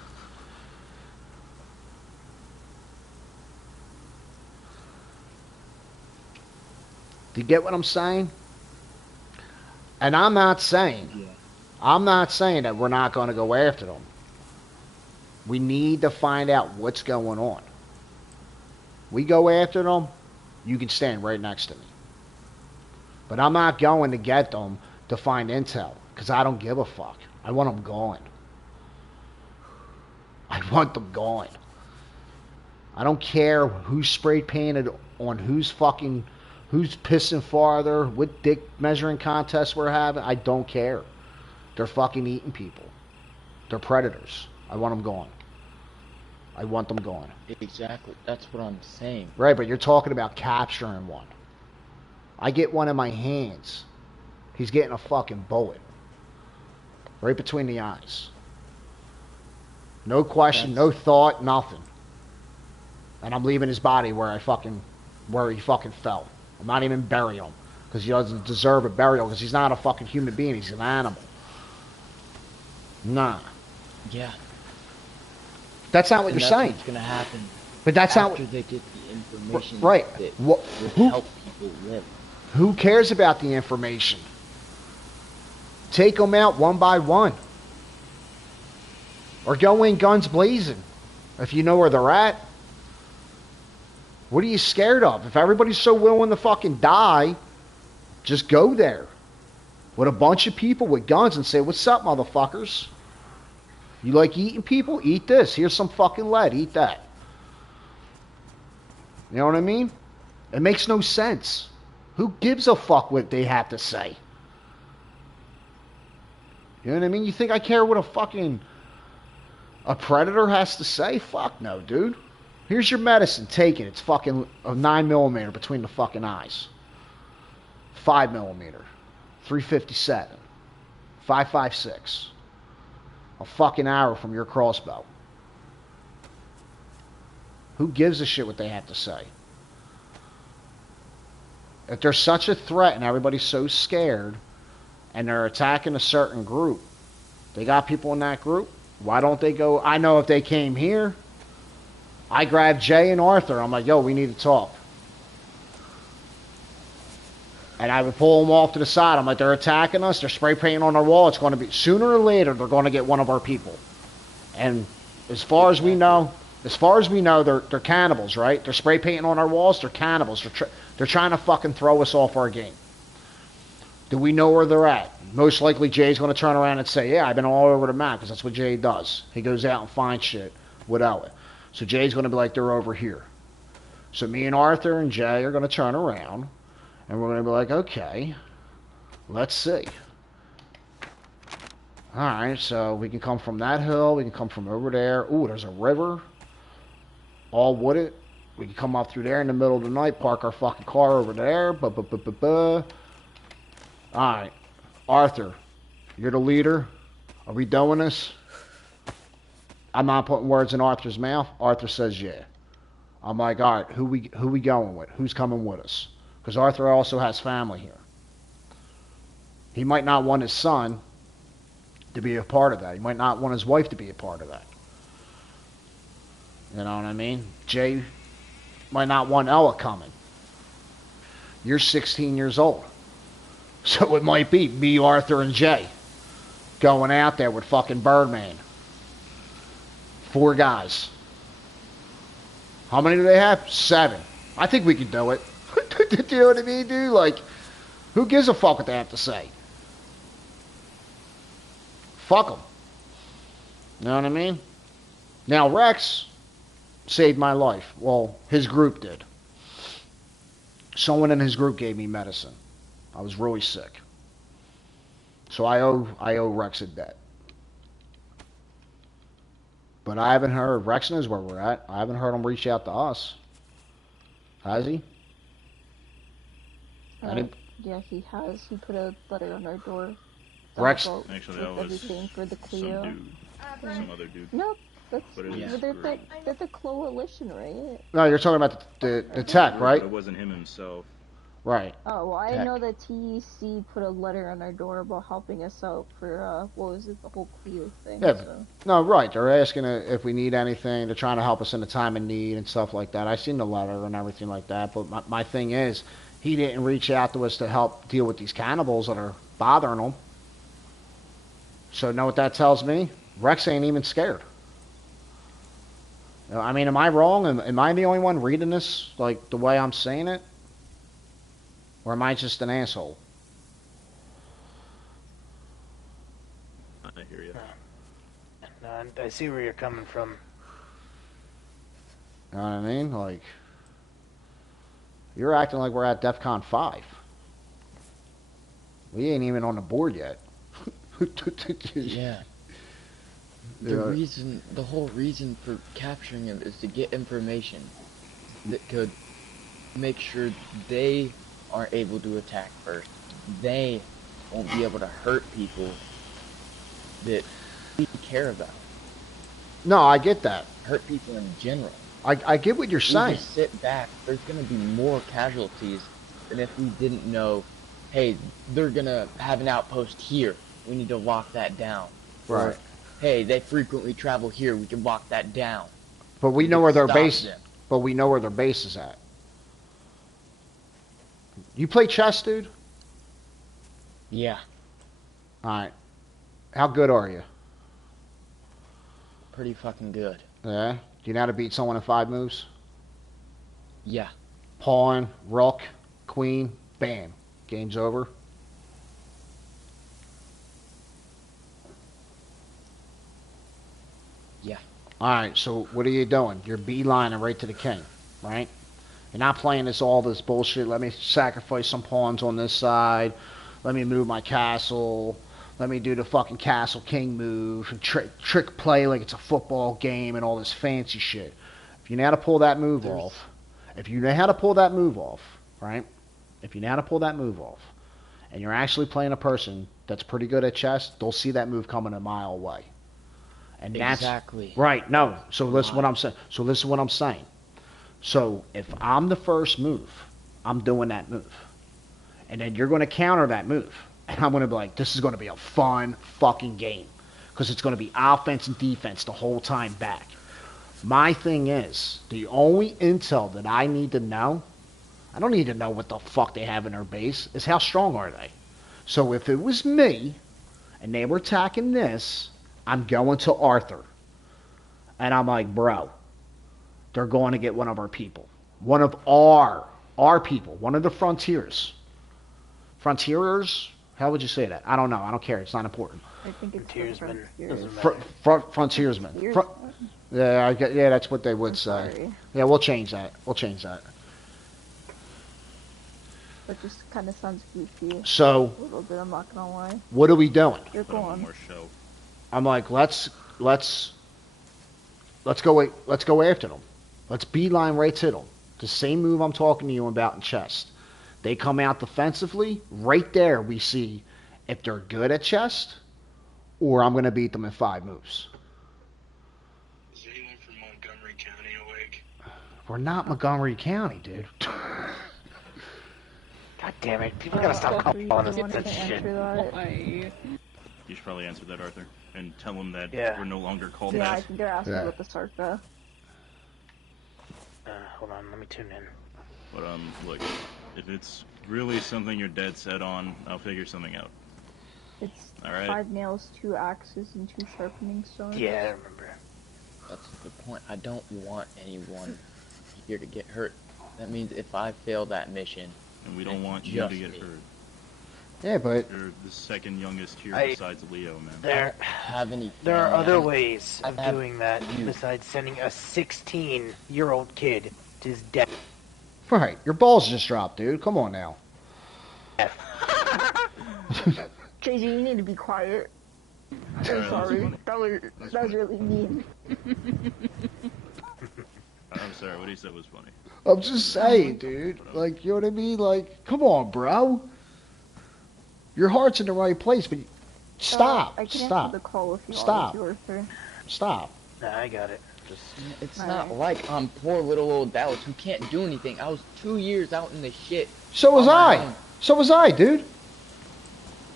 Do you get what I'm saying? And I'm not saying that we're not going to go after them. We need to find out what's going on. We go after them, you can stand right next to me. But I'm not going to get them to find intel, because I don't give a fuck. I want them gone. I want them gone. I don't care who's spray painted on who's pissing farther, what dick measuring contests we're having. I don't care. They're fucking eating people. They're predators. I want them gone. I want them gone. Exactly. That's what I'm saying. Right, but you're talking about capturing one. I get one in my hands. He's getting a fucking bullet. Right between the eyes. No question, no thought, nothing. And I'm leaving his body where he fucking fell. I'm not even burying him. Because he doesn't deserve a burial. Because he's not a fucking human being. He's an animal. Nah. Yeah. That's not what you're saying. What's gonna happen. But that's not after they get the information. Right. That will help people live. Who cares about the information? Take them out one by one. Or go in guns blazing. If you know where they're at. What are you scared of? If everybody's so willing to fucking die, just go there. With a bunch of people with guns and say, what's up, motherfuckers? You like eating people? Eat this. Here's some fucking lead. Eat that. You know what I mean? It makes no sense. Who gives a fuck what they have to say? You know what I mean? You think I care what a predator has to say? Fuck no, dude. Here's your medicine. Take it. It's fucking a 9mm between the fucking eyes. 5mm. 357. 5.56. A fucking arrow from your crossbow. Who gives a shit what they have to say? If there's such a threat and everybody's so scared and they're attacking a certain group, they got people in that group, why don't they go? I know if they came here, I grabbed Jay and Arthur. I'm like, yo, we need to talk. And I would pull them off to the side. I'm like, they're attacking us. They're spray painting on our wall. It's going to be, sooner or later, they're going to get one of our people. And as far as we know, they're cannibals, right? They're spray painting on our walls. They're cannibals. They're trying to fucking throw us off our game. Do we know where they're at? Most likely Jay's going to turn around and say, yeah, I've been all over the map, because that's what Jay does. He goes out and finds shit without it. So Jay's going to be like, they're over here. So me and Arthur and Jay are going to turn around, and we're going to be like, okay, let's see. All right, so we can come from that hill. We can come from over there. Ooh, there's a river. All wooded. We can come up through there in the middle of the night, park our fucking car over there. All right, Arthur, you're the leader. Are we doing this? I'm not putting words in Arthur's mouth. Arthur says yeah. I'm like, all right, who we going with? Who's coming with us? Because Arthur also has family here. He might not want his son to be a part of that. He might not want his wife to be a part of that. You know what I mean? Jay might not want Ella coming. You're 16 years old. So it might be me, Arthur, and Jay going out there with fucking Birdman. 4 guys. How many do they have? 7. I think we can do it. Do you know what I mean, dude? Like, Who gives a fuck what they have to say? Fuck them. You know what I mean? Now, Rex saved my life. Well, his group did. Someone in his group gave me medicine. I was really sick. So I owe Rex a debt. But I haven't heard, Rex knows where we're at. I haven't heard him reach out to us. Has he? Yeah, he has. He put a letter on our door. Rex? Actually, that was everything for the Clio. some dude. Some other dude. No, that's But it Yeah. was they're the coalition, right? No, you're talking about the tech, But right? it wasn't him himself. Right. Oh, well, I Tech. know that TEC put a letter on our door about helping us out for, what was it, the whole Clio thing. Yeah. So. No, right. They're asking if we need anything. They're trying to help us in a time of need and stuff like that. I seen the letter and everything like that. But my thing is, he didn't reach out to us to help deal with these cannibals that are bothering him. So know what that tells me? Rex ain't even scared. I mean, am I wrong? Am I the only one reading this like the way I'm saying it? Or am I just an asshole? I hear you. No, I see where you're coming from. You know what I mean? Like, you're acting like we're at DEFCON 5. We ain't even on the board yet. Yeah. The whole reason for capturing him is to get information that could make sure they aren't able to attack first. They won't be able to hurt people that we care about. No, I get that. Hurt people in general. I get what you're We saying. just sit back. There's going to be more casualties than if we didn't know, hey, they're going to have an outpost here. We need to lock that down. Right. Or, hey, they frequently travel here. We can lock that down. But we know where their Stop base. them. But we know where their base is at. You play chess, dude? Yeah, All right. How good are you? pretty fucking good. Yeah. Do you know how to beat someone in 5 moves? Yeah, Pawn, rook, queen, bam. Game's over. yeah. All right, so what are you doing? You're beelining right to the king, right? You're not playing all this bullshit. Let me sacrifice some pawns on this side. Let me move my castle. Let me do the fucking castle king move and trick play like it's a football game and all this fancy shit. If you know how to pull that move off, right? If you know how to pull that move off, and you're actually playing a person that's pretty good at chess, they'll see that move coming a mile away. And that's Exactly. right. No. So listen what I'm saying. So if I'm the first move, I'm doing that move. And then you're going to counter that move. And I'm going to be like, this is going to be a fun fucking game. Because it's going to be offense and defense the whole time back. My thing is, the only intel that I need to know, I don't need to know what the fuck they have in their base, is how strong are they. So if it was me, and they were attacking this, I'm going to Arthur. And I'm like, bro, they're going to get one of our people. One of our people. One of the frontiers. Frontierers? How would you say that? I don't know. I don't care. It's not important. I think it's Frontiersmen. frontiers. Doesn't matter. Frontiersmen. Frontiers. Yeah, that's what they would say. Sorry. Yeah, we'll change that. That just kind of sounds goofy. So, A little bit, I'm not gonna lie. what are we doing? You're Put on one going. more show. I'm like, let's go after them. Let's beeline right to them. The same move I'm talking to you about in chess. They come out defensively. Right there, we see if they're good at chess, or I'm going to beat them in 5 moves. Is anyone from Montgomery County awake? We're not Montgomery County, dude. God damn it! People gotta stop Jeffrey, calling you us wanted that to shit. answer that? Why? You should probably answer that, Arthur, and tell him that Yeah. we're no longer called Yeah, I that. think they're asking Yeah. about the Sarka. Hold on, let me tune in. But look, if it's really something you're dead set on, I'll figure something out. It's All right. 5 nails, 2 axes, and 2 sharpening stones. Yeah, I remember. That's a good point. I don't want anyone here to get hurt. That means if I fail that mission, And we don't want you Just to get me. hurt. Yeah, but You're the second youngest here I- besides Leo, man. There, Have any there are family. other ways I of have doing that you. besides sending a 16-year-old kid to his death. right, your balls just dropped, dude. Come on now. JJ, you need to be quiet. I'm Alright, sorry. funny. That was That's that was funny. really mean. I'm sorry, what he said was funny. I'm just saying, dude. Like, you know what I mean? Like, come on, bro. Your heart's in the right place, but stop. I can Stop. answer the call if you Stop. want me to, Arthur. Stop. Nah, I got it. Just It's Alright. not like I'm poor little old Dallas who can't do anything. I was 2 years out in the shit. So was on my I. own. So was I, dude.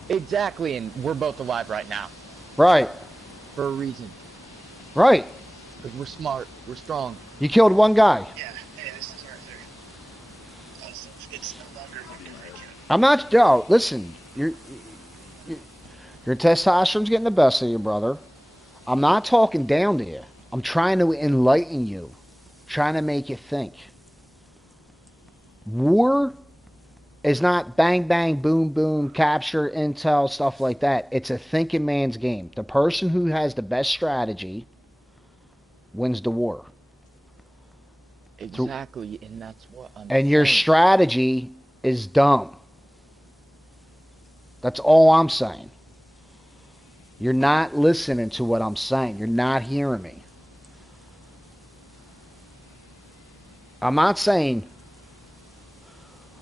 Exactly, and we're both alive right now Right. for a reason. Right. Because we're smart, we're strong. You killed one guy. Yeah, hey, this is Arthur. Also, it's no longer Montgomery County. I'm not. Yo, listen. Your testosterone's getting the best of you, brother. I'm not talking down to you. I'm trying to enlighten you. Trying to make you think. War is not bang, bang, boom, boom, capture, intel, stuff like that. It's a thinking man's game. The person who has the best strategy wins the war. Exactly, and that's what I'm And your saying. strategy is dumb. That's all I'm saying. You're not listening to what I'm saying. You're not hearing me. I'm not saying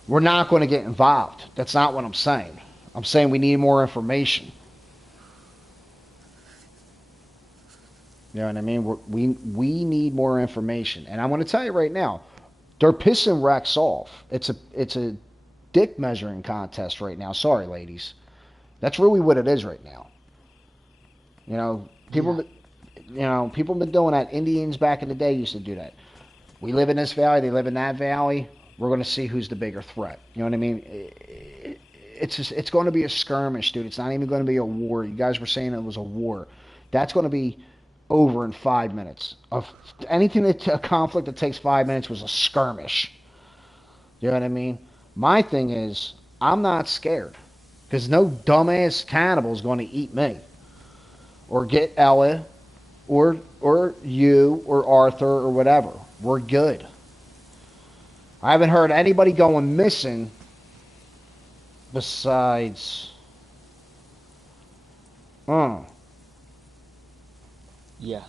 we're not going to get involved. That's not what I'm saying. I'm saying we need more information. You know what I mean? We need more information. And I'm going to tell you right now, they're pissing Rex off. It's a dick measuring contest right now. Sorry, ladies. That's really what it is right now. You know, people people been doing that. Indians back in the day used to do that. We live in this valley, they live in that valley. We're going to see who's the bigger threat. You know what I mean? It's going to be a skirmish, dude. It's not even going to be a war. You guys were saying it was a war. That's going to be over in 5 minutes. Of anything a conflict that takes 5 minutes was a skirmish. You know what I mean? My thing is, I'm not scared because no dumbass cannibal is going to eat me or get Ella or you or Arthur or whatever. We're good. I haven't heard anybody going missing besides. Yeah.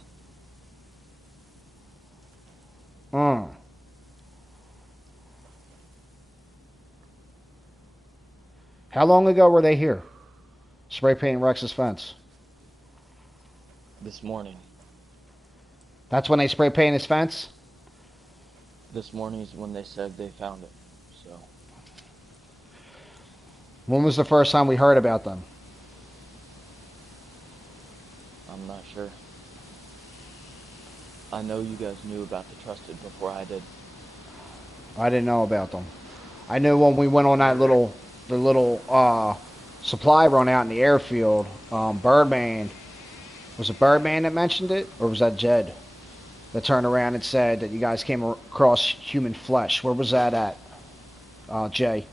How long ago were they here? Spray painting Rex's fence. This morning. That's when they spray painted his fence? This morning is when they said they found it. So When was the first time we heard about them? I'm not sure. I know you guys knew about the trusted before I did. I didn't know about them. I knew when we went on that little supply run out in the airfield, Birdman, was it Birdman that mentioned it? Or was that Jed that turned around and said that you guys came across human flesh? Where was that at, Jay?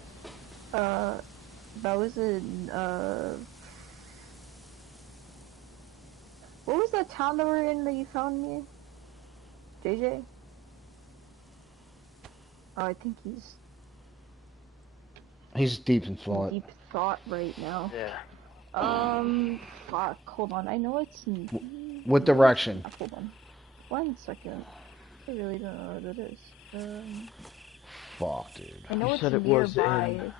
That was in, what was that town that we're in that you found me? JJ? Oh, I think He's deep in in thought. deep thought right now. yeah. Fuck, hold on. I know it's in... What direction? Hold on. 1 second. I really don't know what it is. Fuck, dude. I know You it's said it was nearby.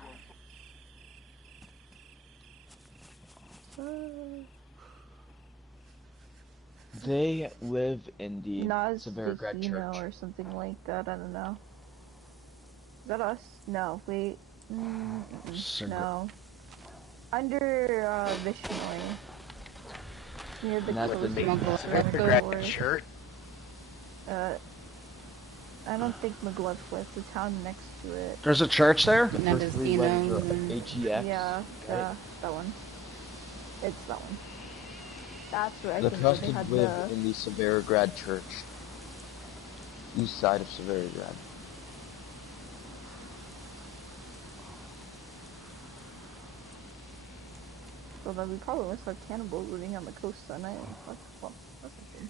They live in the Nas Severograd Casino Church. or something like that. I don't know. Is that us? No. Wait. No. Under Vishnoi. Near the And that's the closest name. store. Church. I don't think McGlovecliff, the town next to it. There's a church there? The Not first as, three you letters know, are HEX. Yeah, right? that one. It's that one. That's where I The think where they trusted had live the... in the Severograd Church. East side of Severograd. So then we probably must have cannibals living on the coast at night. That's a thing.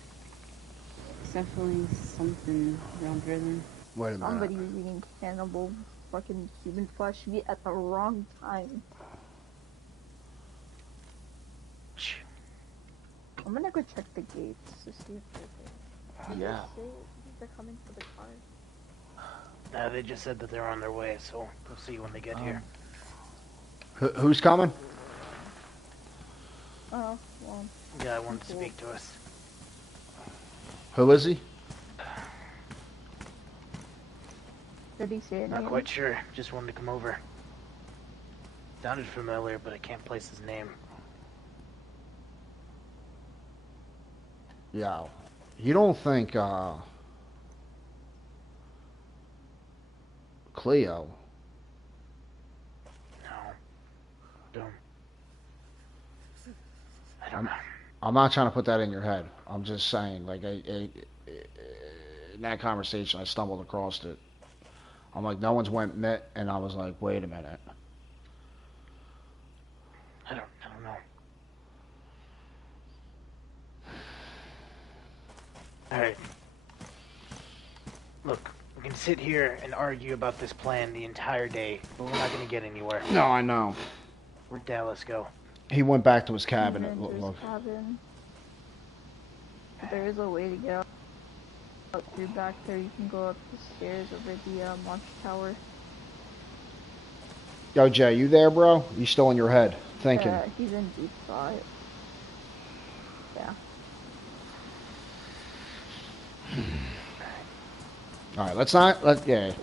It's definitely something around here then. Wait a minute. Somebody was eating cannibal fucking human flesh meat at the wrong time. I'm gonna go check the gates to see if they're there. Did Yeah. they say they're coming for the car? They just said that they're on their way, so we'll see when they get here. Who's coming? Oh, well. Yeah, I wanted to speak to us. Who is he? Did he say it? Not quite sure. Just wanted to come over. Sounded familiar, but I can't place his name. Yeah. You don't think, Cleo? No. Don't. I don't know. I'm not trying to put that in your head. I'm just saying, like, in that conversation, I stumbled across it. I'm like, no one's went met, and I was like, wait a minute. I don't know. Alright. Look, we can sit here and argue about this plan the entire day, but we're not gonna get anywhere. No, I know. Where'd Dallas go? He went back to his He cabin. went to his cabin. There is a way to get out through back there. You can go up the stairs over the launch tower. Yo, Jay, you there, bro? You still in your head thinking? He's in deep thought. Yeah. All right, let's not. Yeah,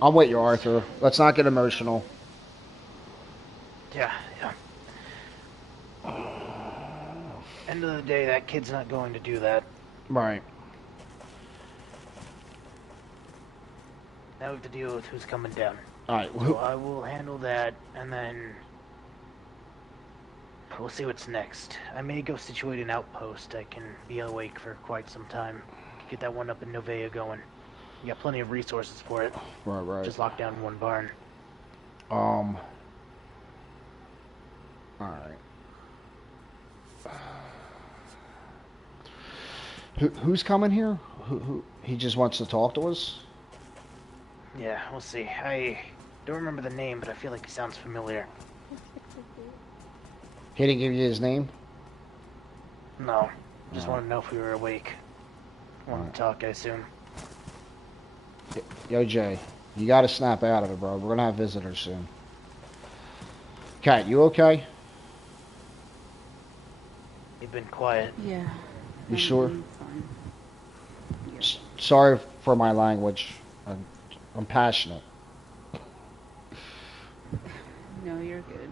I'm with you, Arthur. Let's not get emotional. Yeah. End of the day, that kid's not going to do that. Right. Now we have to deal with who's coming down. All right. So I will handle that, and then we'll see what's next. I may go situate an outpost. I can be awake for quite some time. Get that one up in Novea going. You got plenty of resources for it. Right. Just lock down one barn. All right. Who's coming here? Who? He just wants to talk to us? Yeah, we'll see. I don't remember the name, but I feel like he sounds familiar. He didn't give you his name? No. Just Alright. wanted to know if we were awake. Wanted to talk, I assume. Yo, Jay, you gotta snap out of it, bro. We're gonna have visitors soon. Kat, you okay? You've been quiet. Yeah. You sure? I'm fine. Yeah. Sorry for my language. I'm passionate. No, you're good.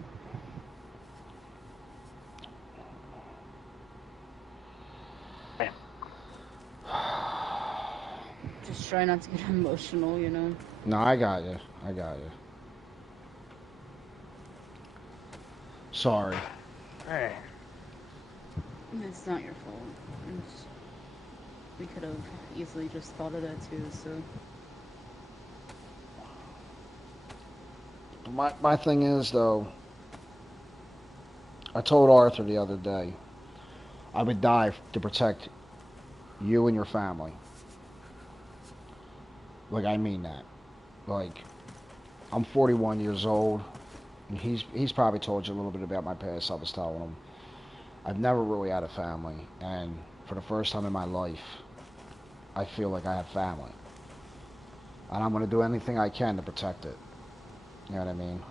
Just try not to get emotional, you know? No, I got you. Sorry. Alright. It's not your fault. We could have easily just thought of that too, so... My thing is, though, I told Arthur the other day, I would die to protect you and your family. Like, I mean that. Like, I'm 41 years old, and he's probably told you a little bit about my past. I was telling him. I've never really had a family, and for the first time in my life, I feel like I have family. And I'm going to do anything I can to protect it. You know what I mean?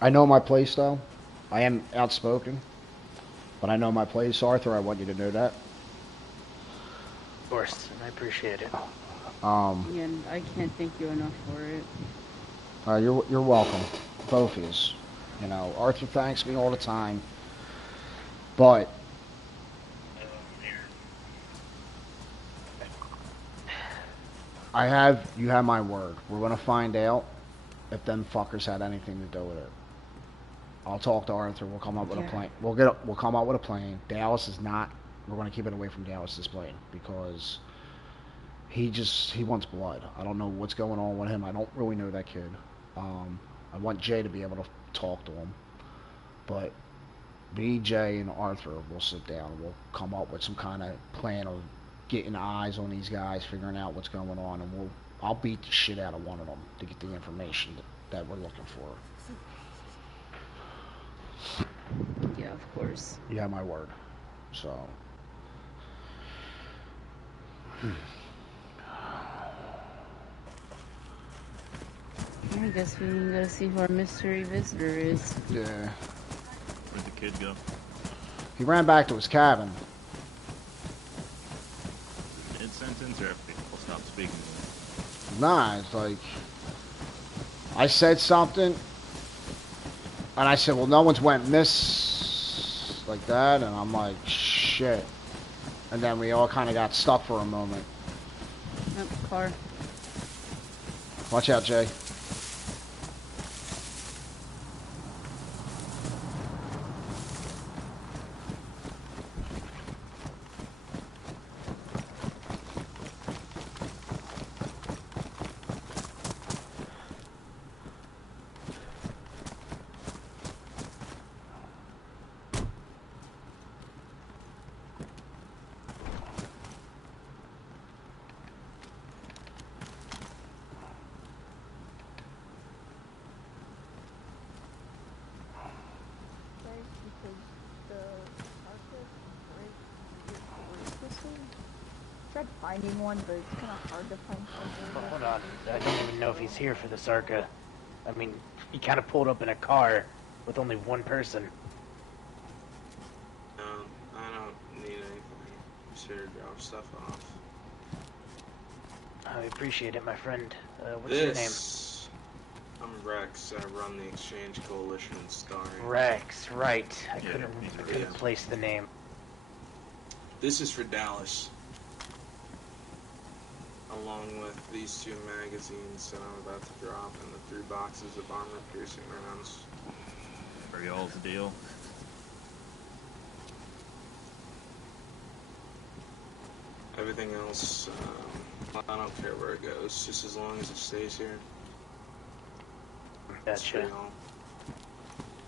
I know my place, though. I am outspoken, but I know my place. Arthur, I want you to know that. Of course, and I appreciate it. Yeah, and I can't thank you enough for it. You're welcome, both of yous. You know, Arthur thanks me all the time, but you have my word. We're gonna find out if them fuckers had anything to do with it. I'll talk to Arthur. We'll come up with a plan. We'll come up with a plan. Dallas is not. We're gonna keep it away from Dallas's plane because he wants blood. I don't know what's going on with him. I don't really know that kid. I want Jay to be able to talk to him. But BJ and Arthur will sit down and we'll come up with some kind of plan of getting eyes on these guys, figuring out what's going on, and I'll beat the shit out of one of them to get the information that we're looking for. Yeah, of course. You have my word. So. I guess we gotta see who our mystery visitor is. Yeah. Where'd the kid go? He ran back to his cabin. Mid-sentence or after people stop speaking to him? Nah, it's like I said something, and I said, "Well, no one's went miss like that," and I'm like, "Shit," and then we all kind of got stuck for a moment. Nope, car. Watch out, Jay. Tried finding one, but it's kind of hard to find something. Hold on, I don't even know if he's here for the Sarka. I mean, he kind of pulled up in a car with only one person. No, I don't need anything. I'm just here to drop stuff off. I appreciate it, my friend. What's your name? I'm Rex. I run the Exchange Coalition in Starring. Rex, right. I Yeah, couldn't place the name. This is for Dallas. Along with these 2 magazines that I'm about to drop and the 3 boxes of armor-piercing rounds. Are y'all's deal? Everything else, I don't care where it goes, just as long as it stays here. That's Gotcha. pretty all.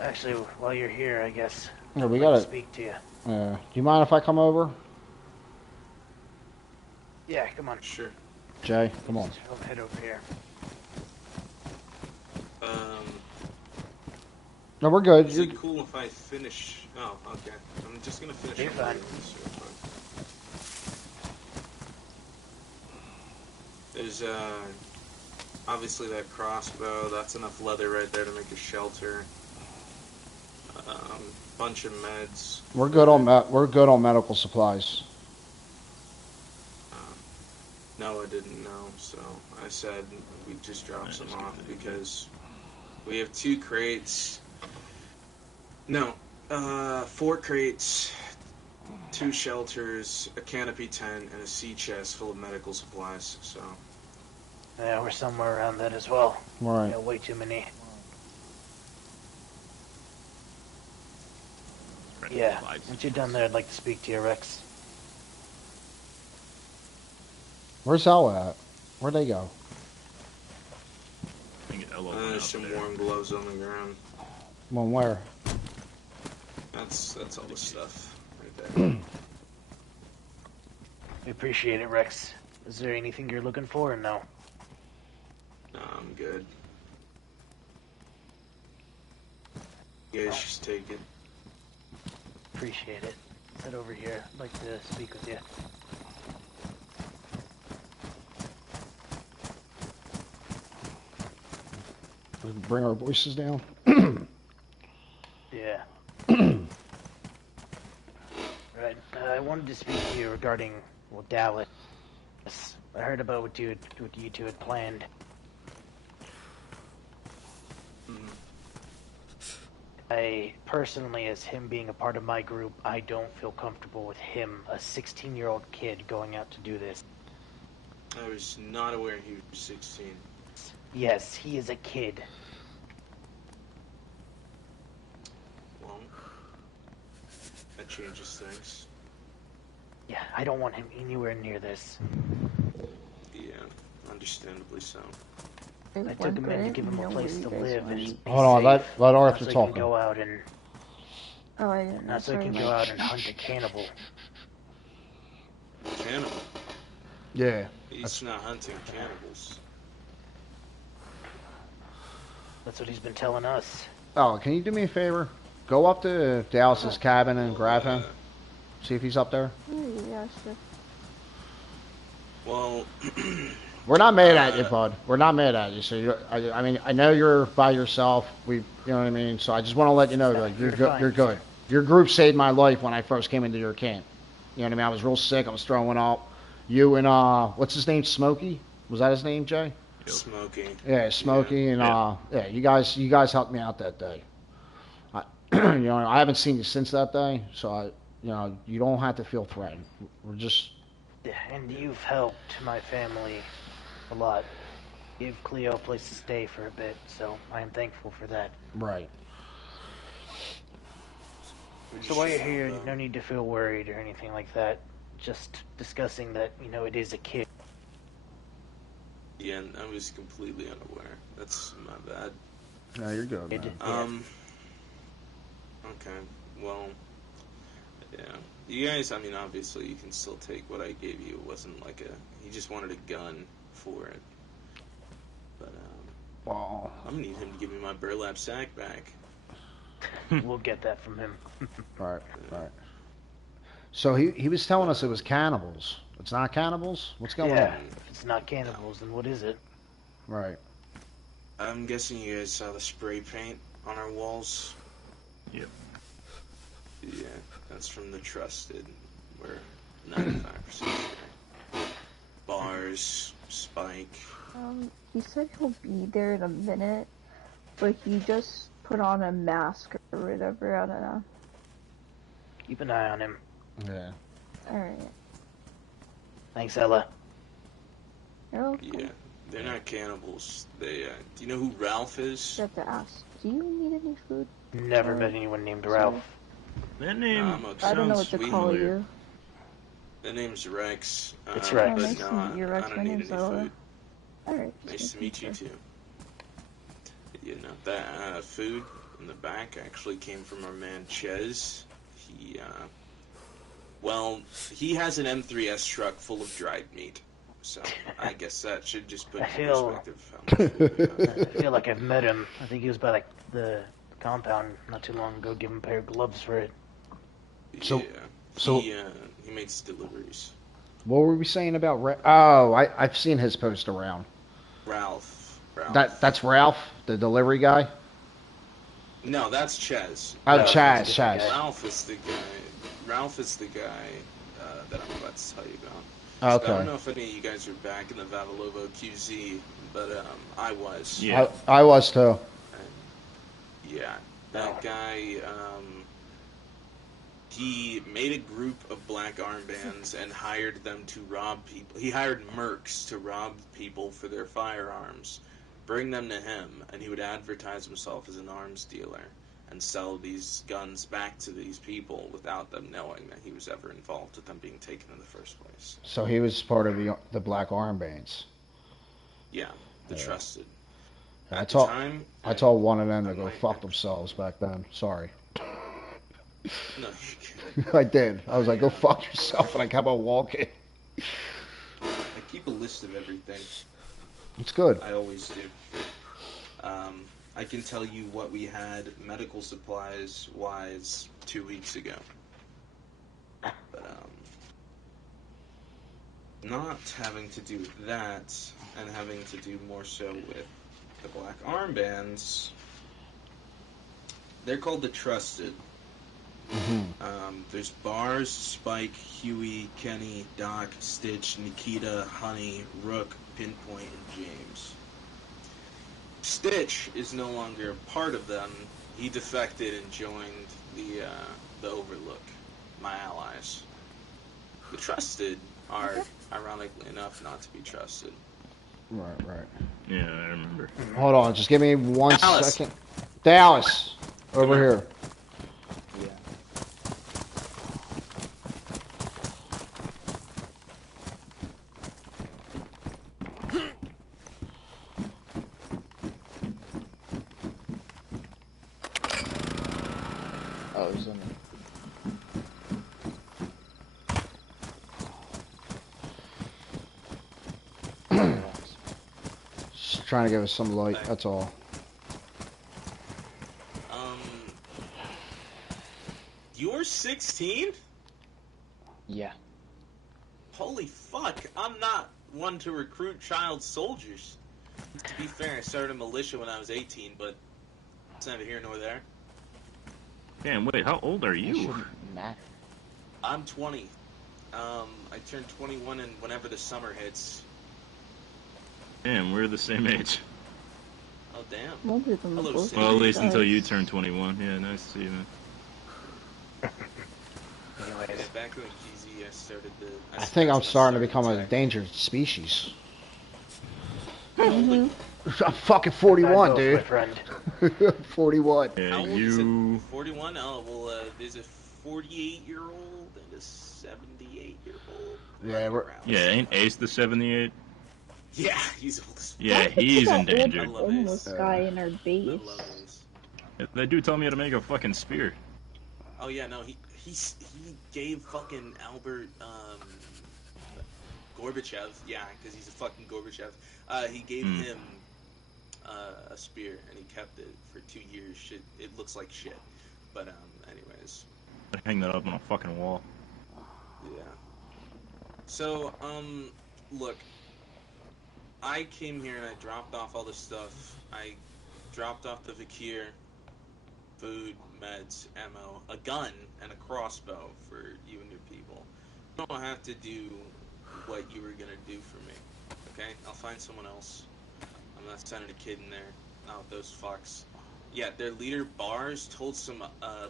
Actually, while you're here, I guess Yeah, we I'd like gotta. to speak to you. Do you mind if I come over, Yeah, come on. Sure. Jay? Come on. I'll head over here. No, we're good. Is it cool if I finish? Oh, okay. I'm just gonna finish. You're fine. There's obviously that crossbow. That's enough leather right there to make a shelter. Bunch of meds. We're good on medical supplies. No, I didn't know. So I said we just drop some off because we have 2 crates. No, 4 crates, 2 shelters, a canopy tent, and a sea chest full of medical supplies. So. Yeah, we're somewhere around that as well. Right. Yeah, way too many. Yeah, once you're done there, I'd like to speak to you, Rex. Where's Ella at? Where'd they go? I think Ella went There's out some there. warm gloves on the ground. Well, where? That's all the stuff right there. We appreciate it, Rex. Is there anything you're looking for or no? No, I'm good. You guys just take it. Appreciate it. Sit over here. I'd like to speak with you. Bring our voices down. Yeah. Right. I wanted to speak to you regarding, well, Dallas. I heard about what you 2 had planned. I personally, as him being a part of my group, I don't feel comfortable with him, a 16-year-old kid, going out to do this. I was not aware he was 16. Yes, he is a kid. Well, that changes things. Yeah, I don't want him anywhere near this. Yeah, understandably so. I took him in to give him a place to live and be Hold on, safe, let Arthur so he talk. can go out and Oh, I didn't know. Not so we Sorry, can Mike. go out and hunt a cannibal. Cannibal. Yeah. He's not hunting cannibals. That's what he's been telling us. Oh, can you do me a favor? Go up to Dallas's cabin and grab him. See if he's up there. Yeah, sure. Well, We're not mad at you, bud. We're not mad at you. So I mean, I know you're by yourself. You know what I mean. So I just want to let you know, like, you're good. You're good. Your group saved my life when I first came into your camp. You know what I mean? I was real sick. I was throwing up. You and what's his name? Smokey? Was that his name, Jay? Smokey. Yeah, Smokey and yeah, you guys helped me out that day. You know, I haven't seen you since that day, so you don't have to feel threatened. We're just. And you've helped my family a lot. Give Cleo a place to stay for a bit, so I am thankful for that. Right. So while you're here, no need to feel worried or anything like that. Just discussing that, it is a kid. Yeah, I was completely unaware. That's my bad. No, you're good, man. Okay, well, yeah. You guys, I mean, obviously you can still take what I gave you. It wasn't like he just wanted a gun for it. But, well, I'm gonna need him to give me my burlap sack back. We'll get that from him. Right. So he was telling us it was cannibals. It's not cannibals? What's going on? If it's not cannibals, then what is it? Right. I'm guessing you guys saw the spray paint on our walls? Yep. Yeah, that's from the Trusted. We're 95% sure. Bars, Spike. He said he'll be there in a minute, but he just put on a mask or whatever, I don't know. Keep an eye on him. Yeah. Alright. Thanks, Ella. Oh, Yeah, they're not cannibals. They, do you know who Ralph is? you have to ask. Do you need any food? Never met anyone named Ralph. That name I don't know what to sounds call familiar. you. The name's Rex. It's Rex. Oh, But nice no, to meet you, Rex. I My don't need name's any Ella. food. Alright. Nice to meet you too. You know, that food in the back actually came from our man Ches. He has an M3S truck full of dried meat. So I guess that should just put in perspective how much food we have. I feel like I've met him. I think he was by the compound not too long ago. Give him a pair of gloves for it. So- Yeah, he makes deliveries. What were we saying about Oh, I've seen his post around. Ralph. That's Ralph, the delivery guy? No, that's Ches. Oh, No, Chaz. Ralph is the guy that I'm about to tell you about. Okay. So I don't know if any of you guys are back in the Vavalovo QZ, but I was. Yeah. I was too. Yeah, that guy, he made a group of black armbands and hired them to rob people. He hired mercs to rob people for their firearms, bring them to him, and he would advertise himself as an arms dealer and sell these guns back to these people without them knowing that he was ever involved with them being taken in the first place. So he was part of the black armbands. Yeah, the Trusted. I At the told time, I told one of them to I go might fuck have- themselves back then. Sorry. No, I did. I was like, go fuck yourself, and I kept on walking. I keep a list of everything. It's good. I always do. I can tell you what we had medical supplies wise 2 weeks ago. But not having to do with that, and having to do more so with the black armbands. They're called the Trusted. There's Bars, Spike, Huey, Kenny, Doc, Stitch, Nikita, Honey, Rook, Pinpoint, and James. Stitch is no longer part of them. He defected and joined the Overlook, my allies. The Trusted are, ironically enough, not to be trusted. Right. Yeah, I remember. Hold on, just give me 1 Dallas. second. Dallas, over here. Oh, there's only Trying to give us some light, that's all. You're 16? Yeah. Holy fuck, I'm not one to recruit child soldiers. To be fair, I started a militia when I was 18, but it's neither here nor there. Damn, wait, how old are It you? shouldn't matter. I'm 20. I turned 21 in whenever the summer hits. Damn, we're the same age. Oh, damn. Most of them are Hello, both Sid. Well, at least guys. until you turn 21. Yeah, nice to see you, man. Yeah, Anyways, back when GZ, I started the... I think I'm starting to become a attack. endangered species. How old are you? I'm fucking bad 41, dose, my dude. friend. 41. Yeah, How old you... is it? 41? Oh, well, there's a 48-year-old and a 78-year-old. Yeah, we're... Yeah, ain't Ace the 78? Yeah, he's old as Yeah, Look he's at that endangered. I old love homeless Ace. guy in our I base. love Ace. That dude told me how to make a fucking spear. Oh yeah, no, he gave fucking Albert Gorbachev, yeah, because he's a fucking Gorbachev. He gave him a spear and he kept it for 2 years. Shit, it looks like shit, but anyways, I hang that up on a fucking wall. yeah. So look, I came here and I dropped off all this stuff. I dropped off the Vakir, food, meds, ammo, a gun, and a crossbow for you and your people. You don't have to do what you were gonna do for me, okay? I'll find someone else. I'm not sending a kid in there. Not with those fucks. Yeah, their leader, Bars, told some,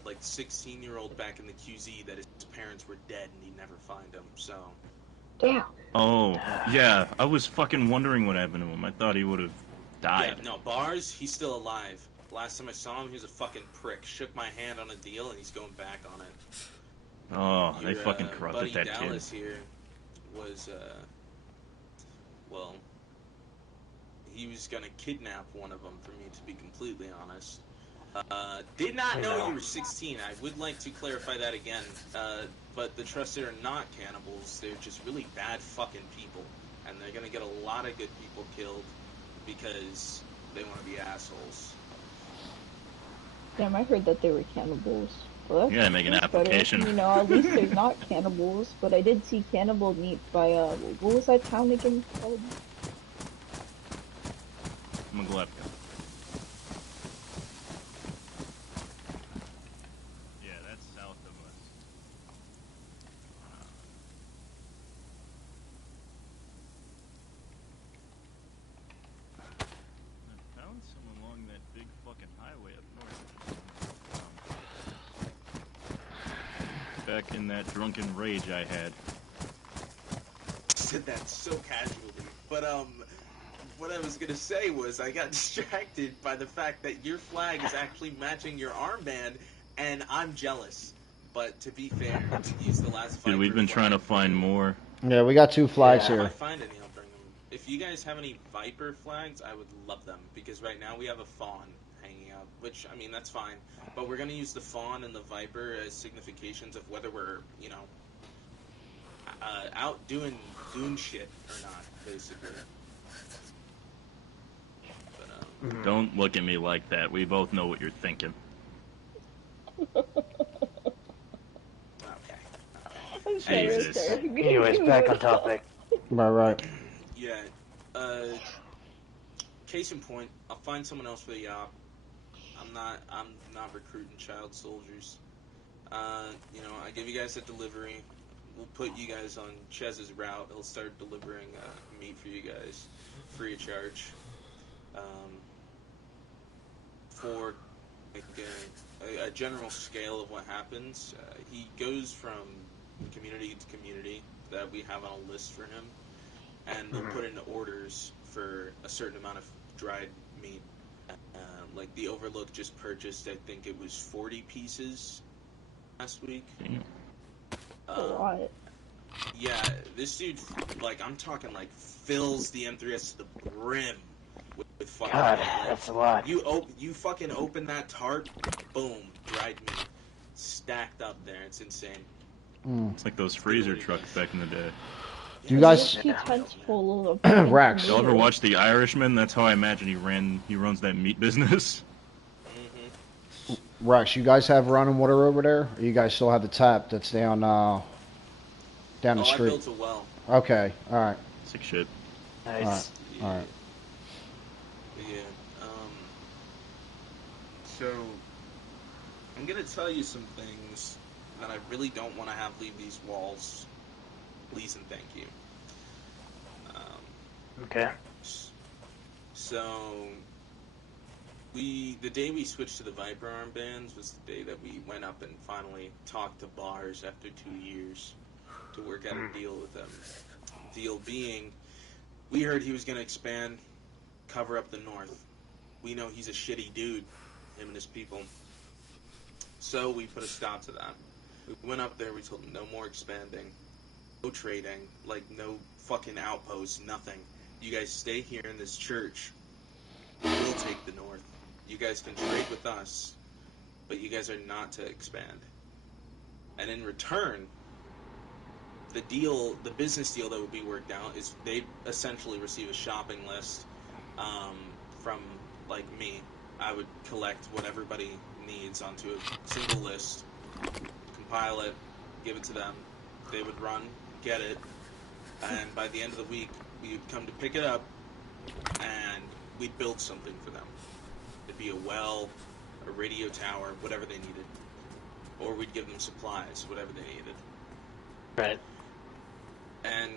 like, 16-year-old back in the QZ that his parents were dead and he'd never find them, so... Damn. Oh, yeah, I was fucking wondering what happened to him. I thought he would have died. Yeah, no, Bars, he's still alive. Last time I saw him, he was a fucking prick. Shook my hand on a deal, and he's going back on it. Oh, they Your, fucking corrupted buddy that Dallas kid. here was, well, he was gonna kidnap one of them, for me to be completely honest. Did not know you were 16. I would like to clarify that again. But the Trusted are not cannibals. They're just really bad fucking people. And they're gonna get a lot of good people killed because they want to be assholes. Damn, I heard that they were cannibals. Well, You gotta make an that's better. application. You know, at least there's not cannibals, but I did see cannibal meat by, what was that town again called? Maglevka. Yeah, that's south of us. I found some along that big fucking highway up north. Back in that drunken rage I had. Said that so casually, but what I was gonna say was I got distracted by the fact that your flag is actually matching your armband, and I'm jealous. But to be fair, to use the last Dude, we've been trying to find more. Yeah, we got 2 flags If I here. find any, I'll bring them. If you guys have any Viper flags, I would love them, because right now we have a Fawn hanging out, which, I mean, that's fine. But we're gonna use the Fawn and the Viper as significations of whether we're, you know, out doing goon shit or not, basically. But, Don't look at me like that. We both know what you're thinking. I'm sorry, Jesus. I'm sorry. Anyways, back on topic. Right. yeah, case in point, I'll find someone else for the op. I'm not recruiting child soldiers. You know, I give you guys a delivery. We'll put you guys on Chez's route. He'll start delivering meat for you guys, free of charge. For like, a general scale of what happens, he goes from community to community that we have on a list for him, and they'll put in orders for a certain amount of dried meat. Like the Overlook just purchased, I think it was 40 pieces last week. A lot. Yeah, this dude, like, I'm talking like fills the M3S to the brim with fucking God, meat. Like, that's a lot. you fucking open that tarp, boom, dried meat stacked up there. It's insane. It's like those freezer trucks back in the day. Do you We have guys, two tents full of appointed Rex? Y'all ever noodles. watch The Irishman? That's how I imagine he runs that meat business. Rex, you guys have running water over there? Or you guys still have the tap that's down down the I street? built a well. Okay, all right, Sick shit. Nice. Yeah. all right. Yeah. So I'm gonna tell you some things that I really don't want to have leave these walls. Please and thank you. Okay. So the day we switched to the Viper armbands was the day that we went up and finally talked to bars after 2 years to work out a deal with them. Deal being, we heard he was going to expand, cover up the north. We know he's a shitty dude, him and his people. So we put a stop to that. We went up there, we told him no more expanding, no trading, like no fucking outposts, nothing. You guys stay here in this church. We'll take the north. You guys can trade with us, but you guys are not to expand. And in return, the business deal that would be worked out is they essentially receive a shopping list from, like, me. I would collect what everybody needs onto a single list, compile it, give it to them. They would run, get it, and by the end of the week, we would come to pick it up, and we'd build something for them. It'd be a well, a radio tower, whatever they needed. Or we'd give them supplies, whatever they needed. Right. And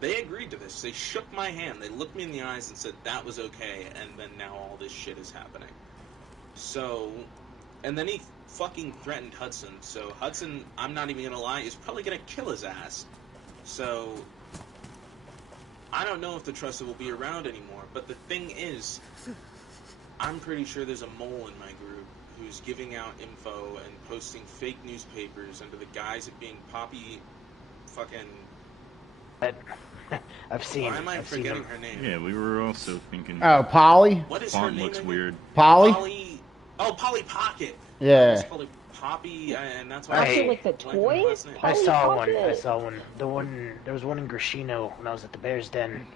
they agreed to this. They shook my hand. They looked me in the eyes and said that was okay, and then now all this shit is happening. So, and then he fucking threatened Hudson. So Hudson, I'm not even gonna lie, is probably gonna kill his ass. So, I don't know if the Trusted will be around anymore, but the thing is, I'm pretty sure there's a mole in my group who's giving out info and posting fake newspapers under the guise of being Poppy fucking... I've seen. Why am I I've seen forgetting them. her name? Yeah, we were also thinking. Oh, Polly? What is her Font name looks again? weird. Polly? Oh, Polly Pocket. Yeah. It's called Poppy, and that's why Also, Hey. like the like her toy? last name. I saw Pocket. one. I saw one. There was one in Grishino when I was at the Bears Den.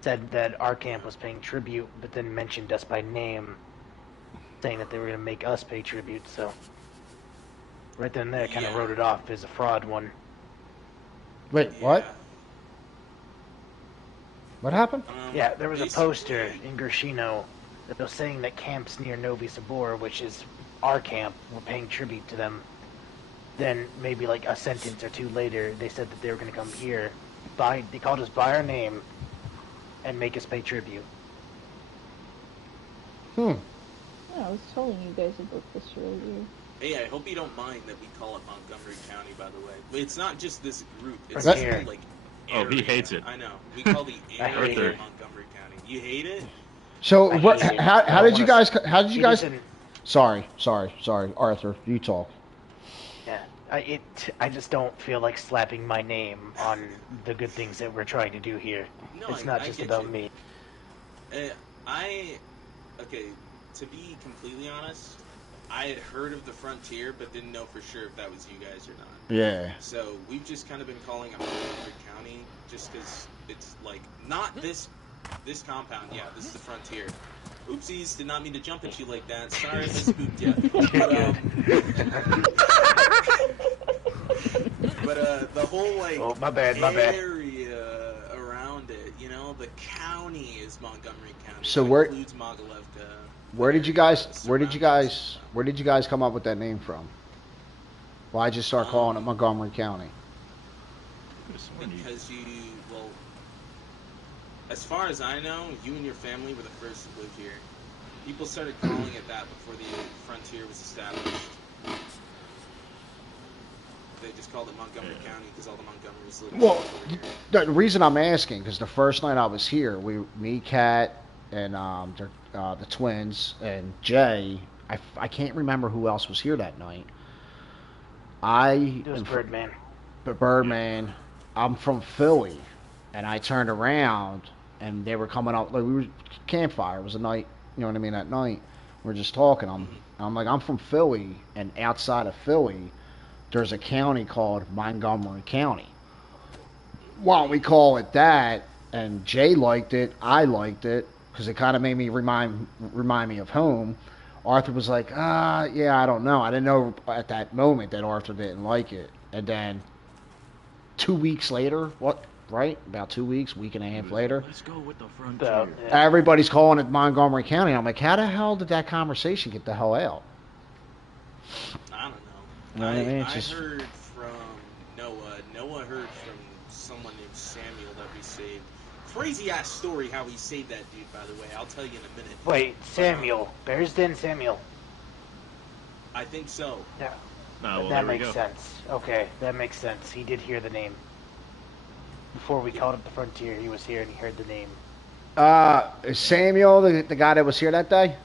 Said that our camp was paying tribute, but then mentioned us by name, saying that they were going to make us pay tribute. So, right then and there, kind of Yeah. wrote it off as a fraud one. Wait, what? What happened? Yeah, there was a basically- poster in Grishino that was saying that camps near Novi Sabor, which is our camp, were paying tribute to them. Then maybe like a sentence or two later, they said that they were going to come here, they called us by our name, and make us pay tribute. Yeah, I was telling you guys about this earlier. Hey, I hope you don't mind that we call it Montgomery County, by the way. It's not just this group. It's That- the whole, like, Oh, he area. hates it. I know. We call the I area hate it. Montgomery County. You hate it? So, I what? hate it. How I did don't you wanna- guys? How did you It guys? isn't- Sorry, Arthur, you talk. Yeah, I just don't feel like slapping my name on the good things that we're trying to do here. No, It's I not just get about you. me. Okay, to be completely honest, I had heard of the Frontier, but didn't know for sure if that was you guys or not. Yeah. So we've just kind of been calling it Montgomery County, just because it's like not this compound. Yeah, this is the Frontier. Oopsies, did not mean to jump at you like that. Sorry if I spooked you. But the whole like Oh, my bad. area around it, you know, the county is Montgomery County. So it where- includes Mogalevka. Where did you guys come up with that name from? Why'd you start calling it Montgomery County? Because well, as far as I know, you and your family were the first to live here. People started calling it that before the Frontier was established. They just called it Montgomery County because all the Montgomerys lived Well, over here. the reason I'm asking, because the first night I was here, me, Kat, and the twins, and Jay, I can't remember who else was here that night. It was Birdman. Birdman, I'm from Philly, and I turned around, and they were coming up, like, we were, campfire, it was a night, you know what I mean, that night, we were just talking, I'm like, I'm from Philly, and outside of Philly, there's a county called Montgomery County. why don't we call it that? And Jay liked it. I liked it because it kind of made me remind me of home. Arthur was like, yeah, I don't know. I didn't know at that moment that Arthur didn't like it. And then 2 weeks later, right? About 2 weeks, week and a half later, Let's go with the frontier. everybody's calling it Montgomery County. I'm like, how the hell did that conversation get the hell out? I don't know. You know what I mean? I Just- heard from Noah. Noah heard from someone named Samuel that we saved. Crazy ass story how we saved that dude, by the way. I'll tell you in a minute. Wait, Samuel. Bears Den Samuel. I think so. Yeah. Well, That there we makes go. sense. Okay, that makes sense. He did hear the name. Before we called up the frontier, he was here and he heard the name. Is Samuel the guy that was here that day?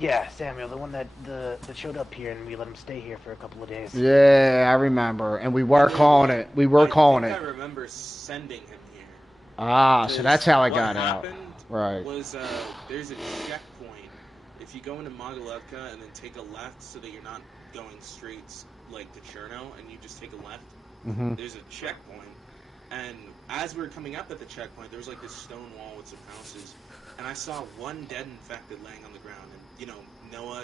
Yeah, Samuel, the one that showed up here and we let him stay here for a couple of days. Yeah, I remember. And we were calling it. We were calling I it. think I remember sending him here. So that's how I What got out. happened Right. was there's a checkpoint. If you go into Mogilovka and then take a left so that you're not going straight like to Cherno and you just take a left, there's a checkpoint. And as we were coming up at the checkpoint, there was like this stone wall with some houses. And I saw one dead infected laying on the ground. And, you know, Noah,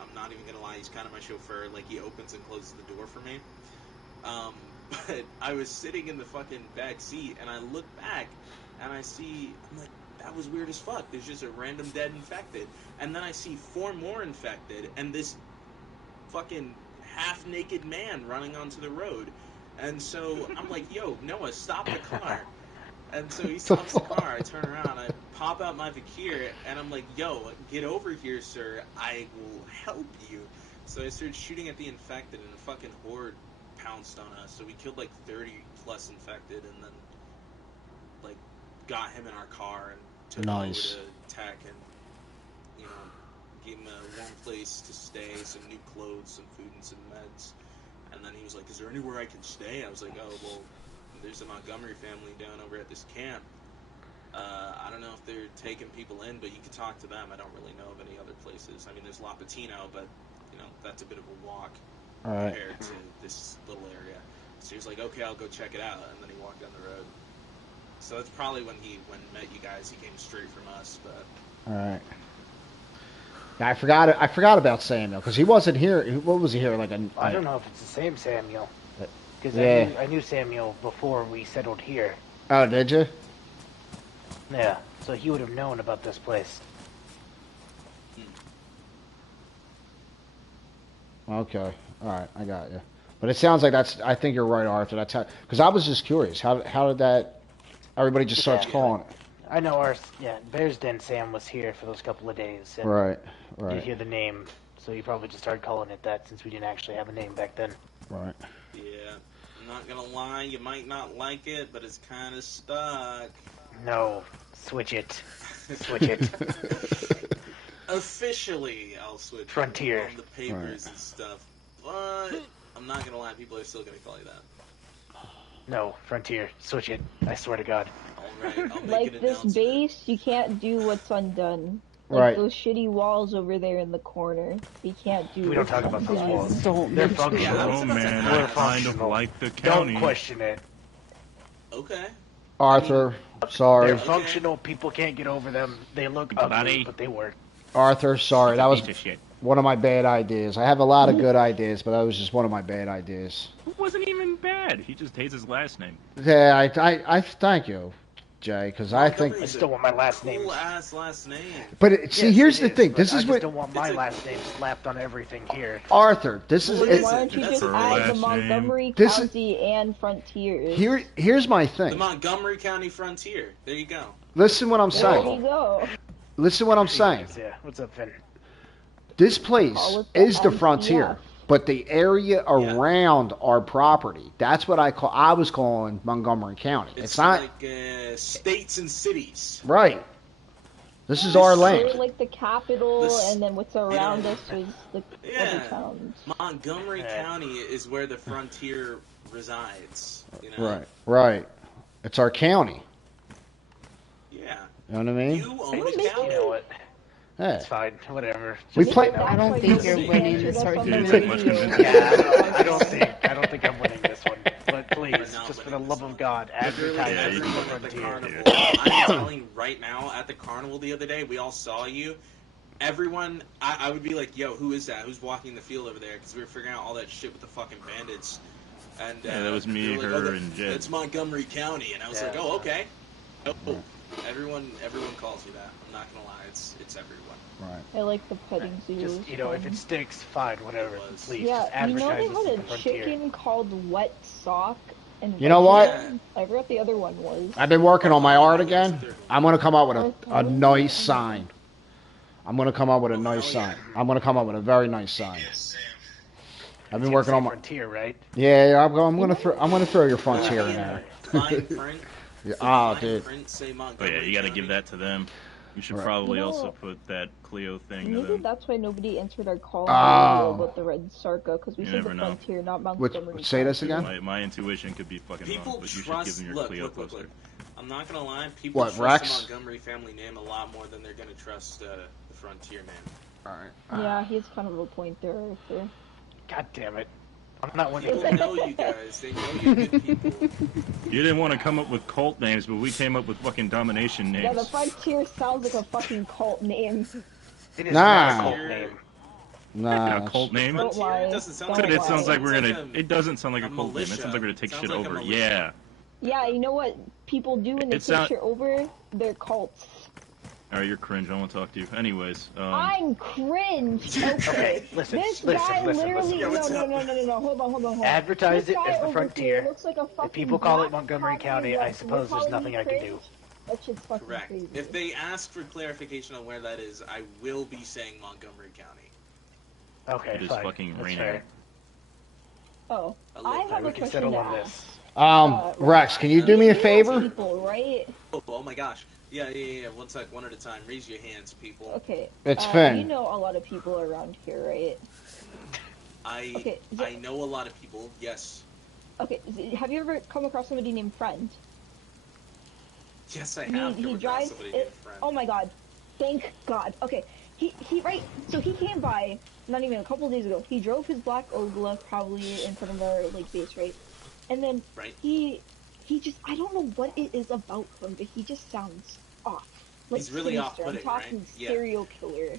I'm not even going to lie, he's kind of my chauffeur. Like, he opens and closes the door for me. But I was sitting in the fucking back seat, and I look back, and I'm like, that was weird as fuck. There's just a random dead infected. And then I see 4 more infected, and this fucking half-naked man running onto the road. And so I'm like, yo, Noah, stop the car. And so he stops the car, I turn around, I pop out my Vakir, and I'm like, yo, get over here, sir, I will help you. So I started shooting at the infected, and a fucking horde pounced on us. So we killed like 30 plus infected, and then like got him in our car and took him over Nice. to Tech, and you know, gave him a warm place to stay, some new clothes, some food, and some meds. And then he was like, is there anywhere I can stay? I was like, oh, well, there's a Montgomery family down over at this camp. I don't know if they're taking people in, but you can talk to them. I don't really know of any other places. I mean, there's La Patino, but, you know, that's a bit of a walk All right. compared to this little area. So he was like, okay, I'll go check it out. And then he walked down the road. So that's probably when met you guys, he came straight from us, but... All right. Yeah, I forgot about Samuel because he wasn't here. What was he here? I don't know if it's the same Samuel. Because Yeah. I knew Samuel before we settled here. Oh, did you? Yeah, so he would have known about this place. Okay. All right, I got you. But it sounds like I think you're right, Arthur. That's how. Because I was just curious. How did that? Everybody just starts Yeah. calling it. I know Bears Den Sam was here for those couple of days. And Right. did Right. hear the name, so he probably just started calling it that since we didn't actually have a name back then. Right. Yeah, I'm not gonna lie, you might not like it, but it's kind of stuck. No, switch it. Switch it. Officially, I'll switch Frontier. on the papers and stuff, but I'm not gonna lie, people are still gonna call you that. No, Frontier. Switch it. I swear to God. Alright, I'll make Like an this announcement. base, you can't do what's undone. Like Right. those shitty walls over there in the corner. You can't do We don't what's talk about those undone. walls. Don't They're mention functional. Yeah, I was Oh about to man, say, I we're kind of functional. like the county. Don't question it. Okay. Arthur, sorry. They're functional. People can't get over them. They look ugly, Buddy. but they work. Arthur, sorry. That was Piece of shit. one of my bad ideas. I have a lot of good ideas, but that was just one of my bad ideas. It wasn't even bad. He just hates his last name. Yeah, I thank you, Jay, because I think. I still want my last name. Cool ass last name. But see, Yes, here's it the is, thing. but This I is just what don't want my It's a- last name slapped on everything here. Arthur. This is What it, is Why don't you That's just her add the last name. Montgomery This is- County and Frontiers? Here's my The thing. Montgomery County Frontier. There you go. Listen what I'm There saying. you go. Listen what I'm saying. Yeah. What's up, Finn? This place Call it the is the MCF. frontier, but the area around our property, that's what I was calling Montgomery County. It's not like states and cities. right. This is our We're land. like the capital, This- and then what's around yeah. us is the Yeah. other towns. Montgomery Yeah. County is where the frontier resides. You know? Right. Right. It's our county. Yeah. You know what I mean? You own You the make county. You know what? Yeah. It's fine. Whatever. We Just, play- you know. I don't think you're winning this Answered us on the argument. Didn't take much radio. convincing. Yeah, I don't think I'm winning this one. But please. please, not just for the winning love this of one. God, Literally advertise Yeah, it you- in the everyone at the frontier. carnival. I'm telling you right now, at the carnival the other day, we all saw you. Everyone, I would be like, yo, who is that? Who's walking the field over there? Because we were figuring out all that shit with the fucking bandits. And Yeah, that was me, they were like, her, oh, and Jed. That's Montgomery County. And I was Yeah, like, that's oh, right. okay. Oh, everyone calls you that. I'm not gonna lie, it's everyone. Right. I like the petting zoo. Just, It you know, was if fun. it sticks, fine, whatever. It was. Please, Yeah, just advertise they this had in a the frontier. chicken called Wet Sock and You know what? Vitamin. I forgot the other one was. I've been working on my art again. I'm gonna come up with Oh, a really? nice sign. I'm gonna come up with a Oh, nice hell yeah. sign. I'm gonna come up with a very nice sign. Yes, Sam. I've It's been gonna working say on my. frontier, right? Yeah, I'm gonna throw your frontier in Yeah. there. Fine print. Yeah, The oh, fine dude. print say Oh Montgomery yeah, you gotta County. give that to them. You should Right. probably You know- also put that Clio thing to Maybe them. that's why nobody answered our call Oh. about the Red Sarka, because we You said never the know. frontier, not Which- Montgomery. say this County. again? My intuition could be fucking wrong, People but you should give trust. them your Look, Clio look, look, poster. look. I'm not gonna lie. People What, trust Rex? the Montgomery family name a lot more than they're gonna trust the Frontier name. All right. Yeah, he has kind of a point there, Arthur. God damn it. I'm not winning. People know you guys. They know you're good people. You didn't want to come up with cult names, but we came up with fucking domination Yeah, the names. frontier sounds like a fucking cult name. It is Nah. not a cult name. Nah. A cult name? Don't lie. doesn't sound Don't like It sounds lie. like we're gonna. Sounds like It doesn't sound like a a cult name. It militia. sounds like we're gonna take Sounds shit like a over. militia. Yeah. Yeah, you know what people do when they It take sound- shit over? They're cults. Alright, you're cringe. I want to talk to you. Anyways, I'm cringe. Okay. Okay, listen, This listen, guy listen, literally. listen. Yeah, what's no, up? no, no, no, no. Hold on. Advertise This it guy as the over frontier. here looks like a fucking If people call it black Montgomery Kanye County, I West. suppose You're there's calling nothing me I can cringe? do. That shit's fucking Correct. crazy. If they ask for clarification on where that is, I will be saying Montgomery County. Okay, it is fine. fucking That's raining. fair. Oh, I I love have that. a We can question settle to on ask. this. Rex, can you do me a You know favor? people, right? Oh my gosh. Yeah. One sec, one at a time. Raise your hands, people. Okay. It's Finn. You know a lot of people around here, right? Okay, I know a lot of people. Yes. Okay, have you ever come across somebody named Friend? Yes, I He- have. he come across drives somebody it- named Friend. Oh my god. Thank God. Okay. Right. So he came by, not even a couple days ago. He drove his black Ogla probably in front of our like base, right? And then Right. he just, I don't know what it is about him, but he just sounds off. Like He's really sinister. off-putting, I'm talking right? Yeah. serial killer.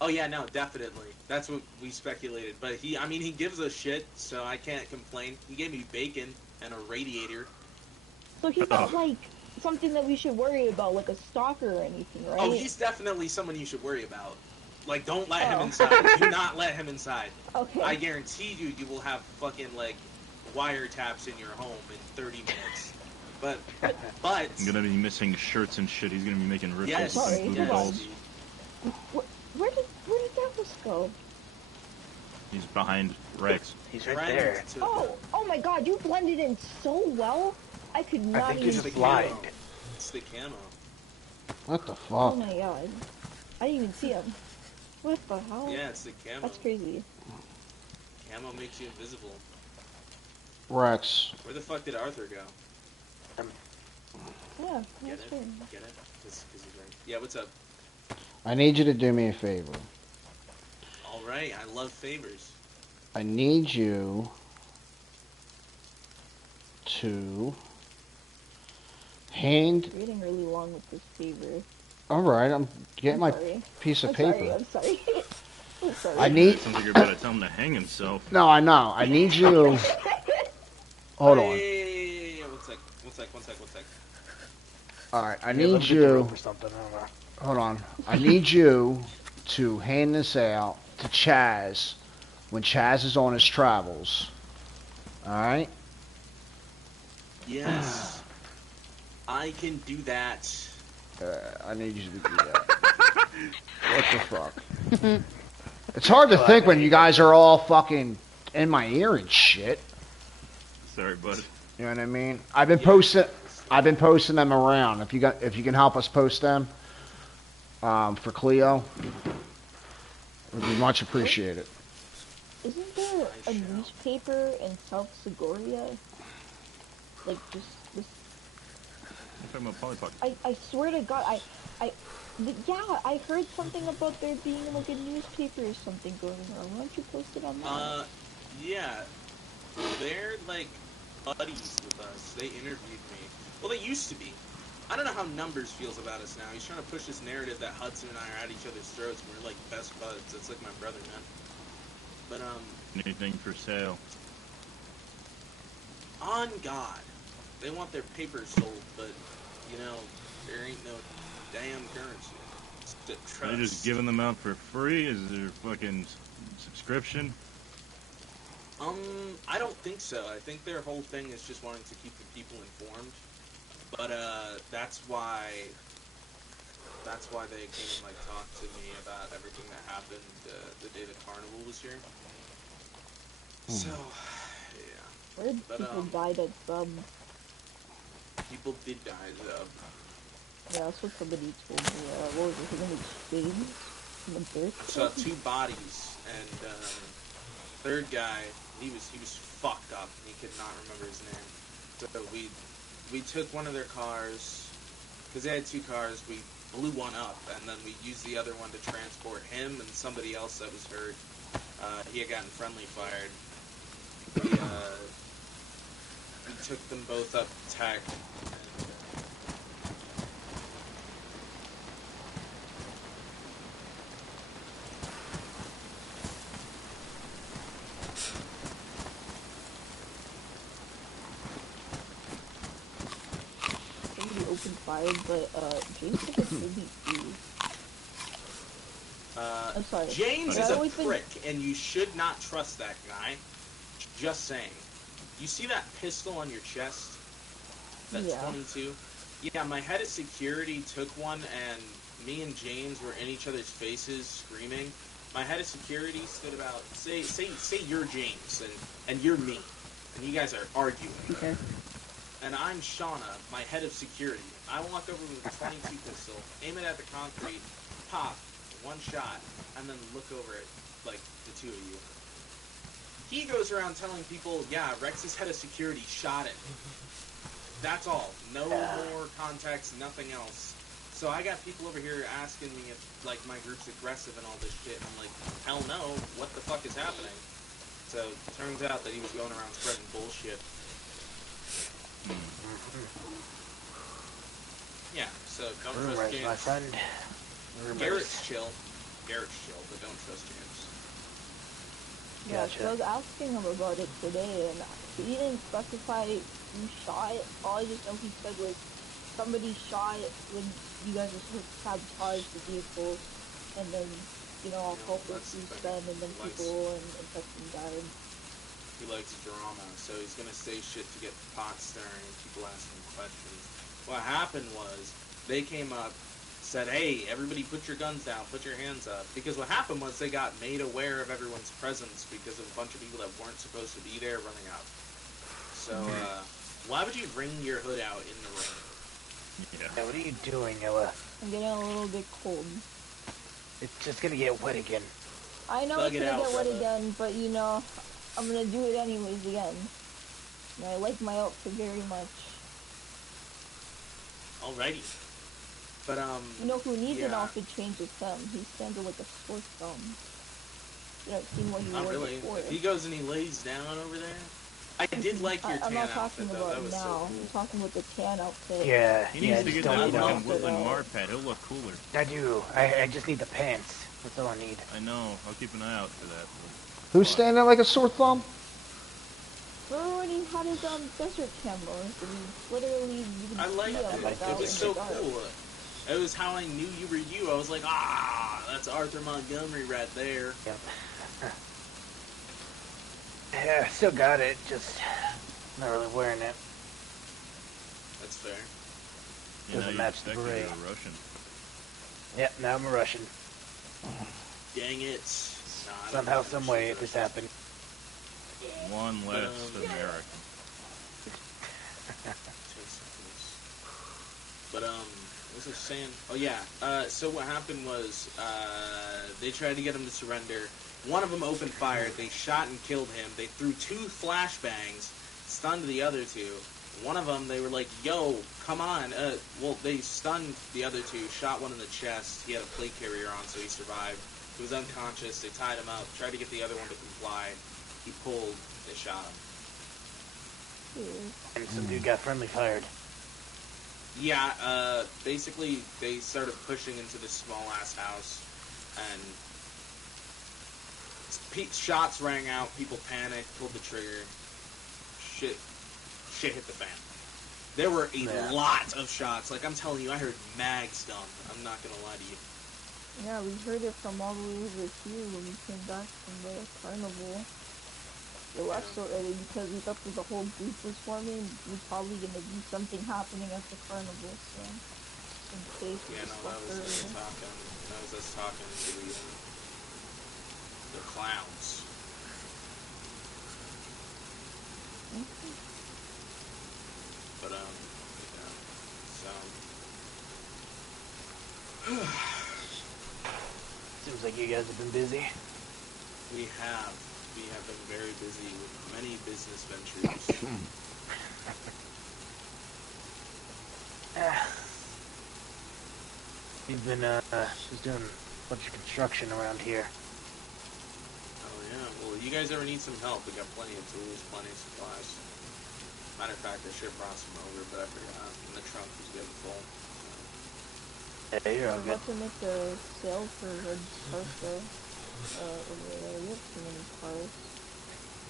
Oh yeah, no, definitely. That's what we speculated. But he gives a shit, so I can't complain. He gave me bacon and a radiator. So he's not like something that we should worry about, like a stalker or anything, right? Oh, he's definitely someone you should worry about. Like, don't let him Oh. inside. Do not let him inside. Okay. I guarantee you will have fucking like wiretaps in your home in 30 minutes. But I'm gonna be missing shirts and shit. He's gonna be making rituals yes, Sorry, and hold voodoo on. dolls. Where did Davos go? He's behind Rex. He's right Friend there. to- Oh my God! You blended in so well. I could not I think even. he's It's the just blind. camo. It's the camo. What the Oh fuck? my God! I didn't even see him. What the hell? Yeah, it's the camo. That's crazy. Camo makes you invisible. Rex, Where the fuck did Arthur go? Yeah, Get that's it? fair. Get it? 'Cause he's right. Yeah, what's up? I need you to do me a favor. All right, I love favors. I need you to hand. Reading really long with this favor. All right, I'm getting I'm my sorry. piece of I'm paper. sorry. I'm sorry. I'm sorry. I need. Sounds like you're about to tell him to hang himself. No, I know. I need you. Hold on. Hey, one sec. All right, I Maybe let need him get the you. rope or something. I don't know. Hold on. I need you to hand this out to Chaz when Chaz is on his travels. All right. Yes. I can do that. I need you to do that. What the fuck? It's hard to think when you guys are all fucking in my ear and shit. Sorry, bud. You know what I mean? I've been posting them around. If you can help us post them for Cleo, it would be much appreciated. Isn't there a newspaper in South Segoria? Like just this. I'm talking about Polly Pocket. I swear to God, I heard something about there being like a newspaper or something going on. Why don't you post it on that? Yeah. They're like buddies with us. They interviewed me. Well, they used to be. I don't know how Numbers feels about us now. He's trying to push this narrative that Hudson and I are at each other's throats. We're like best buds. It's like my brother, man. But Anything for sale? on God, they want their papers sold, but you know there ain't no damn currency. It's the Are they just trust. giving them out for free? Is there fucking subscription? I don't think so. I think their whole thing is just wanting to keep the people informed. But that's why they came and like talked to me about everything that happened the day the carnival was here. So, yeah. Where did But, people died at Sub? People did die though. Yeah, that's what somebody told me. What was it? His name was James? From the birth? Saw 2 bodies, and third guy, he was fucked up. He could not remember his name. So we took one of their cars, because they had 2 cars. We blew one up, and then we used the other one to transport him and somebody else that was hurt. He had gotten friendly fired. We took them both up to tech. Somebody opened fire, but James took a tribute too. I'm sorry. James But is I a always think- prick, and you should not trust that guy. Just saying. You see that pistol on your chest? That's Yeah. 22? Yeah, my head of security took one, and me and James were in each other's faces screaming. My head of security stood about, say you're James, and you're me, and you guys are arguing. Okay. And I'm Shauna, my head of security. I walk over with a 22 pistol, aim it at the concrete, pop, 1 shot, and then look over at, like, the 2 of you. He goes around telling people, yeah, Rex's head of security shot him. That's all. No more context, nothing else. So I got people over here asking me if, like, my group's aggressive and all this shit. And I'm like, hell no, what the fuck is happening? So it turns out that he was going around spreading bullshit. Yeah, so don't trust Rumors, James. my friend. Rumors. Garrett's chill, but don't trust James. Yeah, Gotcha. so I was asking him about it today, and he didn't specify who shot it. All I just know he said was somebody shot it when you guys were supposed to sabotage the vehicle, and then, you know, all Yeah, culprits that's the used thing. them, and then Likes- people and infected died. He likes drama, so he's gonna say shit to get the pot stirring and people asking questions. What happened was, they came up, said, hey, everybody put your guns down, put your hands up. Because what happened was they got made aware of everyone's presence because of a bunch of people that weren't supposed to be there running out. So, why would you wring your hood out in the rain? Yeah. Yeah, what are you doing, Noah? I'm getting a little bit cold. It's just gonna get wet again. I know Thug it's it gonna out, get wet brother. again, but you know, I'm gonna do it anyways again. And I like my outfit very much. Alrighty. But, You know who needs an yeah. outfit change is him. He stands there like a sore thumb. You know, seen what he Not wore really. before. If he goes and he lays down over there, I did like your I'm tan not outfit, talking though. about That was now. so I'm cool. talking about the tan outfit. Yeah, He yeah, needs to just get don't, that you know, fucking Woodland out. Marpet. He'll look cooler. I do. I just need the pants. That's all I need. I know. I'll keep an eye out for that. Who's standing there like a sore thumb? Remember when he had his desert cameras and he literally you could I liked see him it. like It out was in so the dark. cool. It was how I knew you were you. I was like, that's Arthur Montgomery right there. Yep. Yeah, still got it. Just not really wearing it. That's fair. You know, Doesn't you match the expected beret. a Russian. Yep, now I'm a Russian. Dang it. Nah, I don't Somehow, know. some way, it just happened. One less American. But, what was I saying? Oh, yeah. So what happened was, they tried to get him to surrender. One of them opened fire. They shot and killed him. They threw 2 flashbangs, stunned the other 2. One of them, they were like, yo, come on. Well, they stunned the other 2, shot one in the chest. He had a plate carrier on, so he survived. He was unconscious. They tied him up, tried to get the other one to comply. He pulled. They shot him. And some dude got friendly fired. Yeah, basically they started pushing into this small ass house, and shots rang out. People panicked, pulled the trigger. Shit hit the fan. There were a lot of shots. Like I'm telling you, I heard mags dump. I'm not gonna lie to you. Yeah, we heard it from all the way over here when we came back from the carnival. They left so early because we thought that the whole group was forming. We're probably gonna be something happening at the carnival, so just in case we Yeah, just no, that left was us early. talking. That was us talking to the clowns. Okay. But yeah. So Seems like you guys have been busy. we have been very busy with many business ventures. You've been just doing a bunch of construction around here. Oh yeah. Well, you guys ever need some help? We got plenty of tools, plenty of supplies. Matter of fact, I should have brought some over, but I forgot. And the trunk was getting full. Yeah, you're all We're good. about to make a sale for Red Sparta over there. We have too many cars.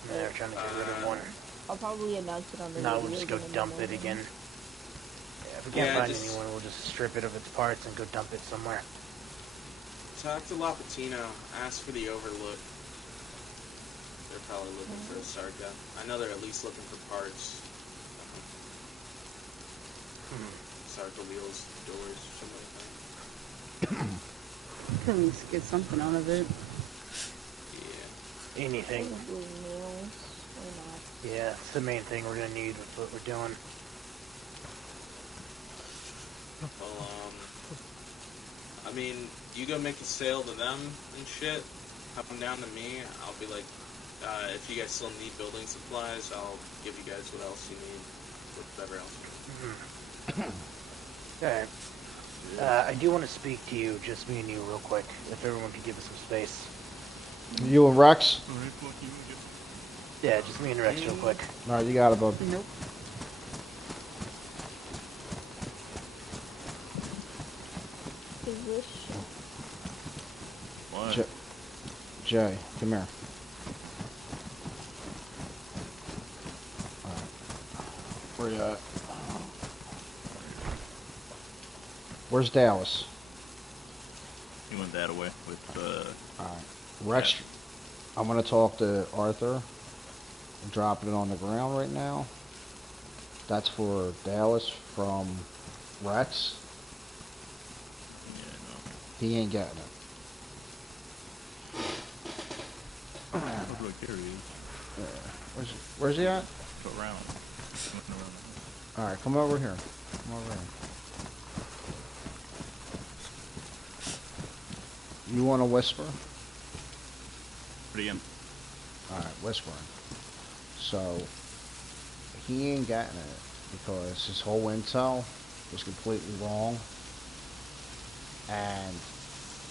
Yeah, they're trying to get rid of one. I'll probably announce it on the No, radio. we'll just go when I dump know it when. again. Yeah, if we can't Yeah, find just- anyone, we'll just strip it of its parts and go dump it somewhere. Talk to Lapatino. Ask for the Overlook. They're probably looking for a Sarka. I know they're at least looking for parts. Sarka wheels, doors, something like that. Could at least get something out of it. Yeah. Anything. Probably nails or not. Yeah, it's the main thing we're gonna need with what we're doing. Well, I mean, you go make a sale to them and shit. Come down to me. I'll be like, if you guys still need building supplies, I'll give you guys what else you need, whatever else. Alright. I do want to speak to you, just me and you, real quick. If everyone could give us some space. You and Rex? Alright, fuck you. Yeah, just me and Rex, real quick. No, you got it, bud. Nope. Position. What? Jay, come here. Alright. Where you at? Where's Dallas? He went that away with, Alright. Rex, I'm gonna talk to Arthur. I'm dropping it on the ground right now. That's for Dallas from Rex. yeah, no. He ain't getting it. Oh, look, there he is. Where's he at? Go around. Looking around. Alright, come over here. Come over here. You wanna whisper? But again, Alright, whispering. So, he ain't getting it because his whole intel was completely wrong. And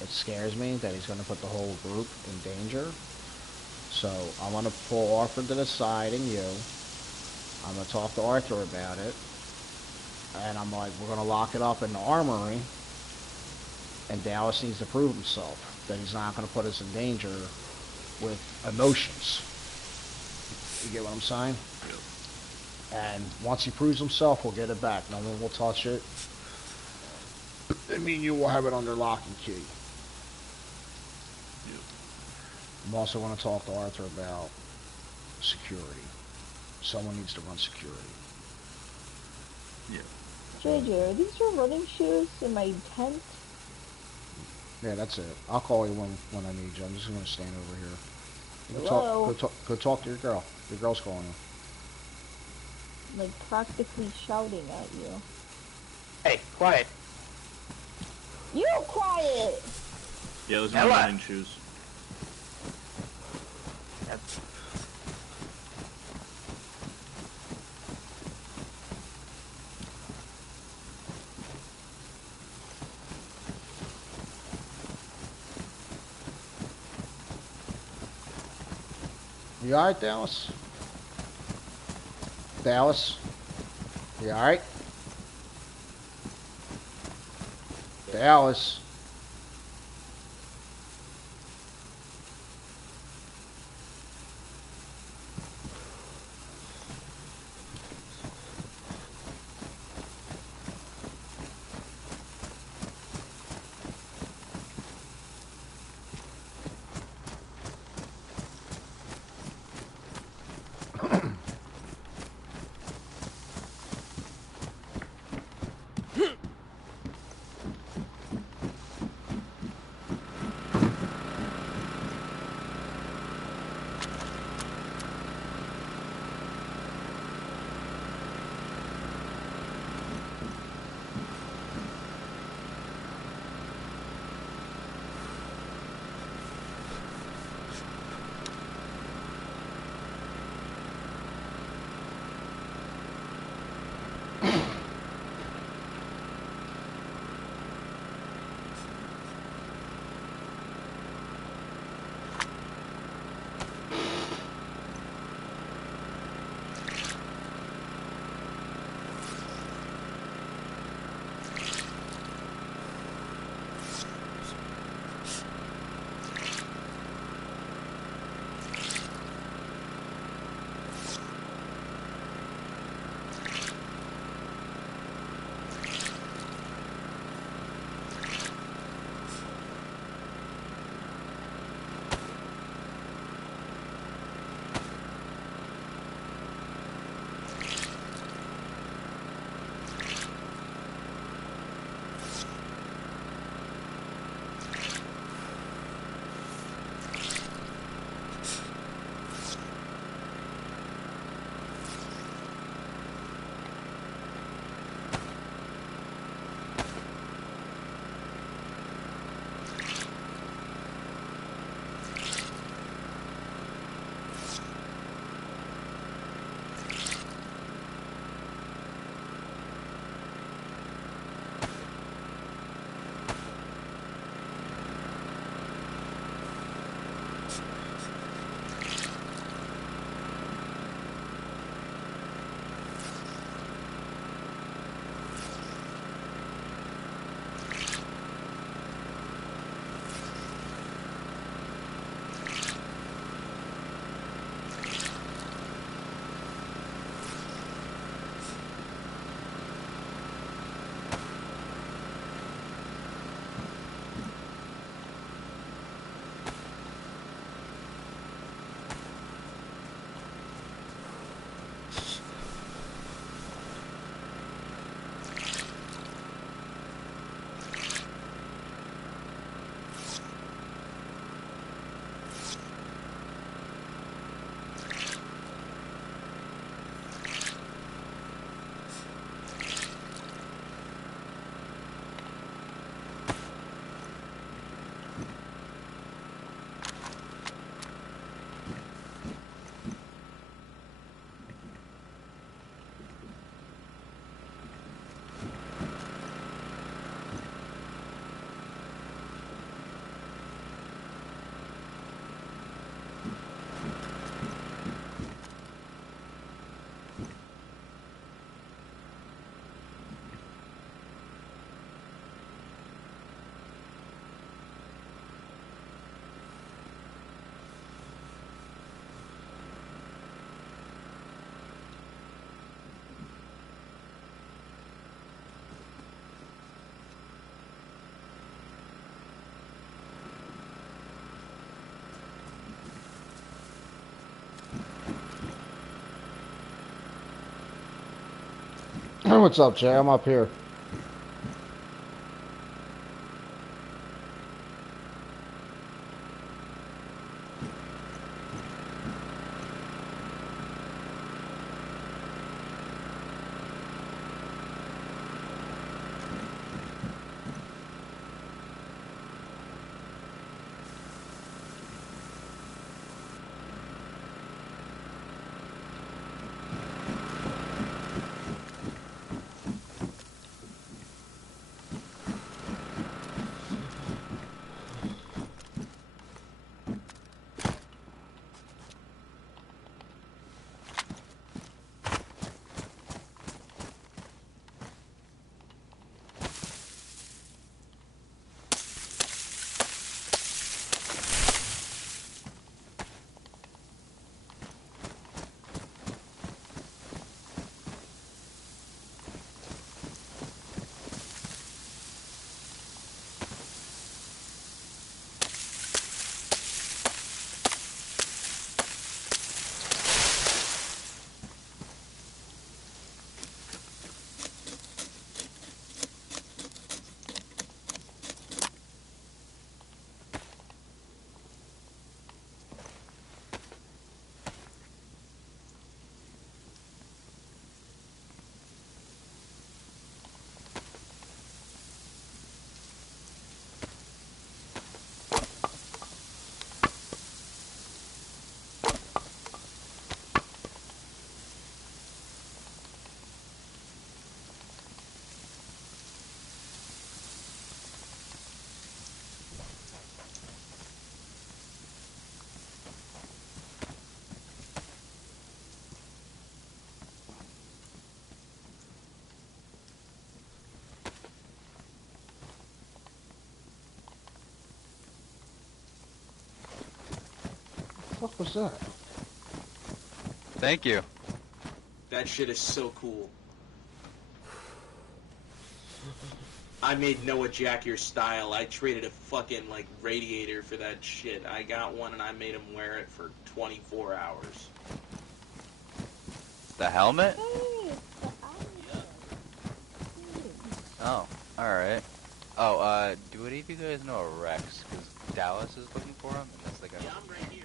it scares me that he's going to put the whole group in danger. So, I'm going to pull Arthur to the side and you. I'm going to talk to Arthur about it. And I'm like, we're going to lock it up in the armory. And Dallas needs to prove himself that he's not going to put us in danger with emotions. You get what I'm saying? yep. And once he proves himself, we'll get it back. No one will touch it. I mean, you will have it under lock and key. Yep. I'm also going to talk to Arthur about security. Someone needs to run security. Yeah. JJ, are these your running shoes in my tent? Yeah, that's it. I'll call you when I need you. I'm just going to stand over here. Hello? Go talk to your girl. Your girl's calling you. Like practically shouting at you. Hey, quiet. You quiet! Yeah, those are Ella. my running shoes. You alright, Dallas? Dallas? You alright? Dallas. What's up, Jay? I'm up here. fuck was that? Thank you. That shit is so cool. I made Noah Jack your style. I traded a fucking, like, radiator for that shit. I got one and I made him wear it for 24 hours. The helmet? Hey, the Oh, alright. Oh, do any of you guys know a Rex? Because Dallas is looking for him, and that's like a... Yeah, I'm right here.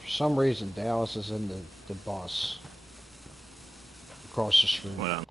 For some reason, Dallas is in the bus across the street. What,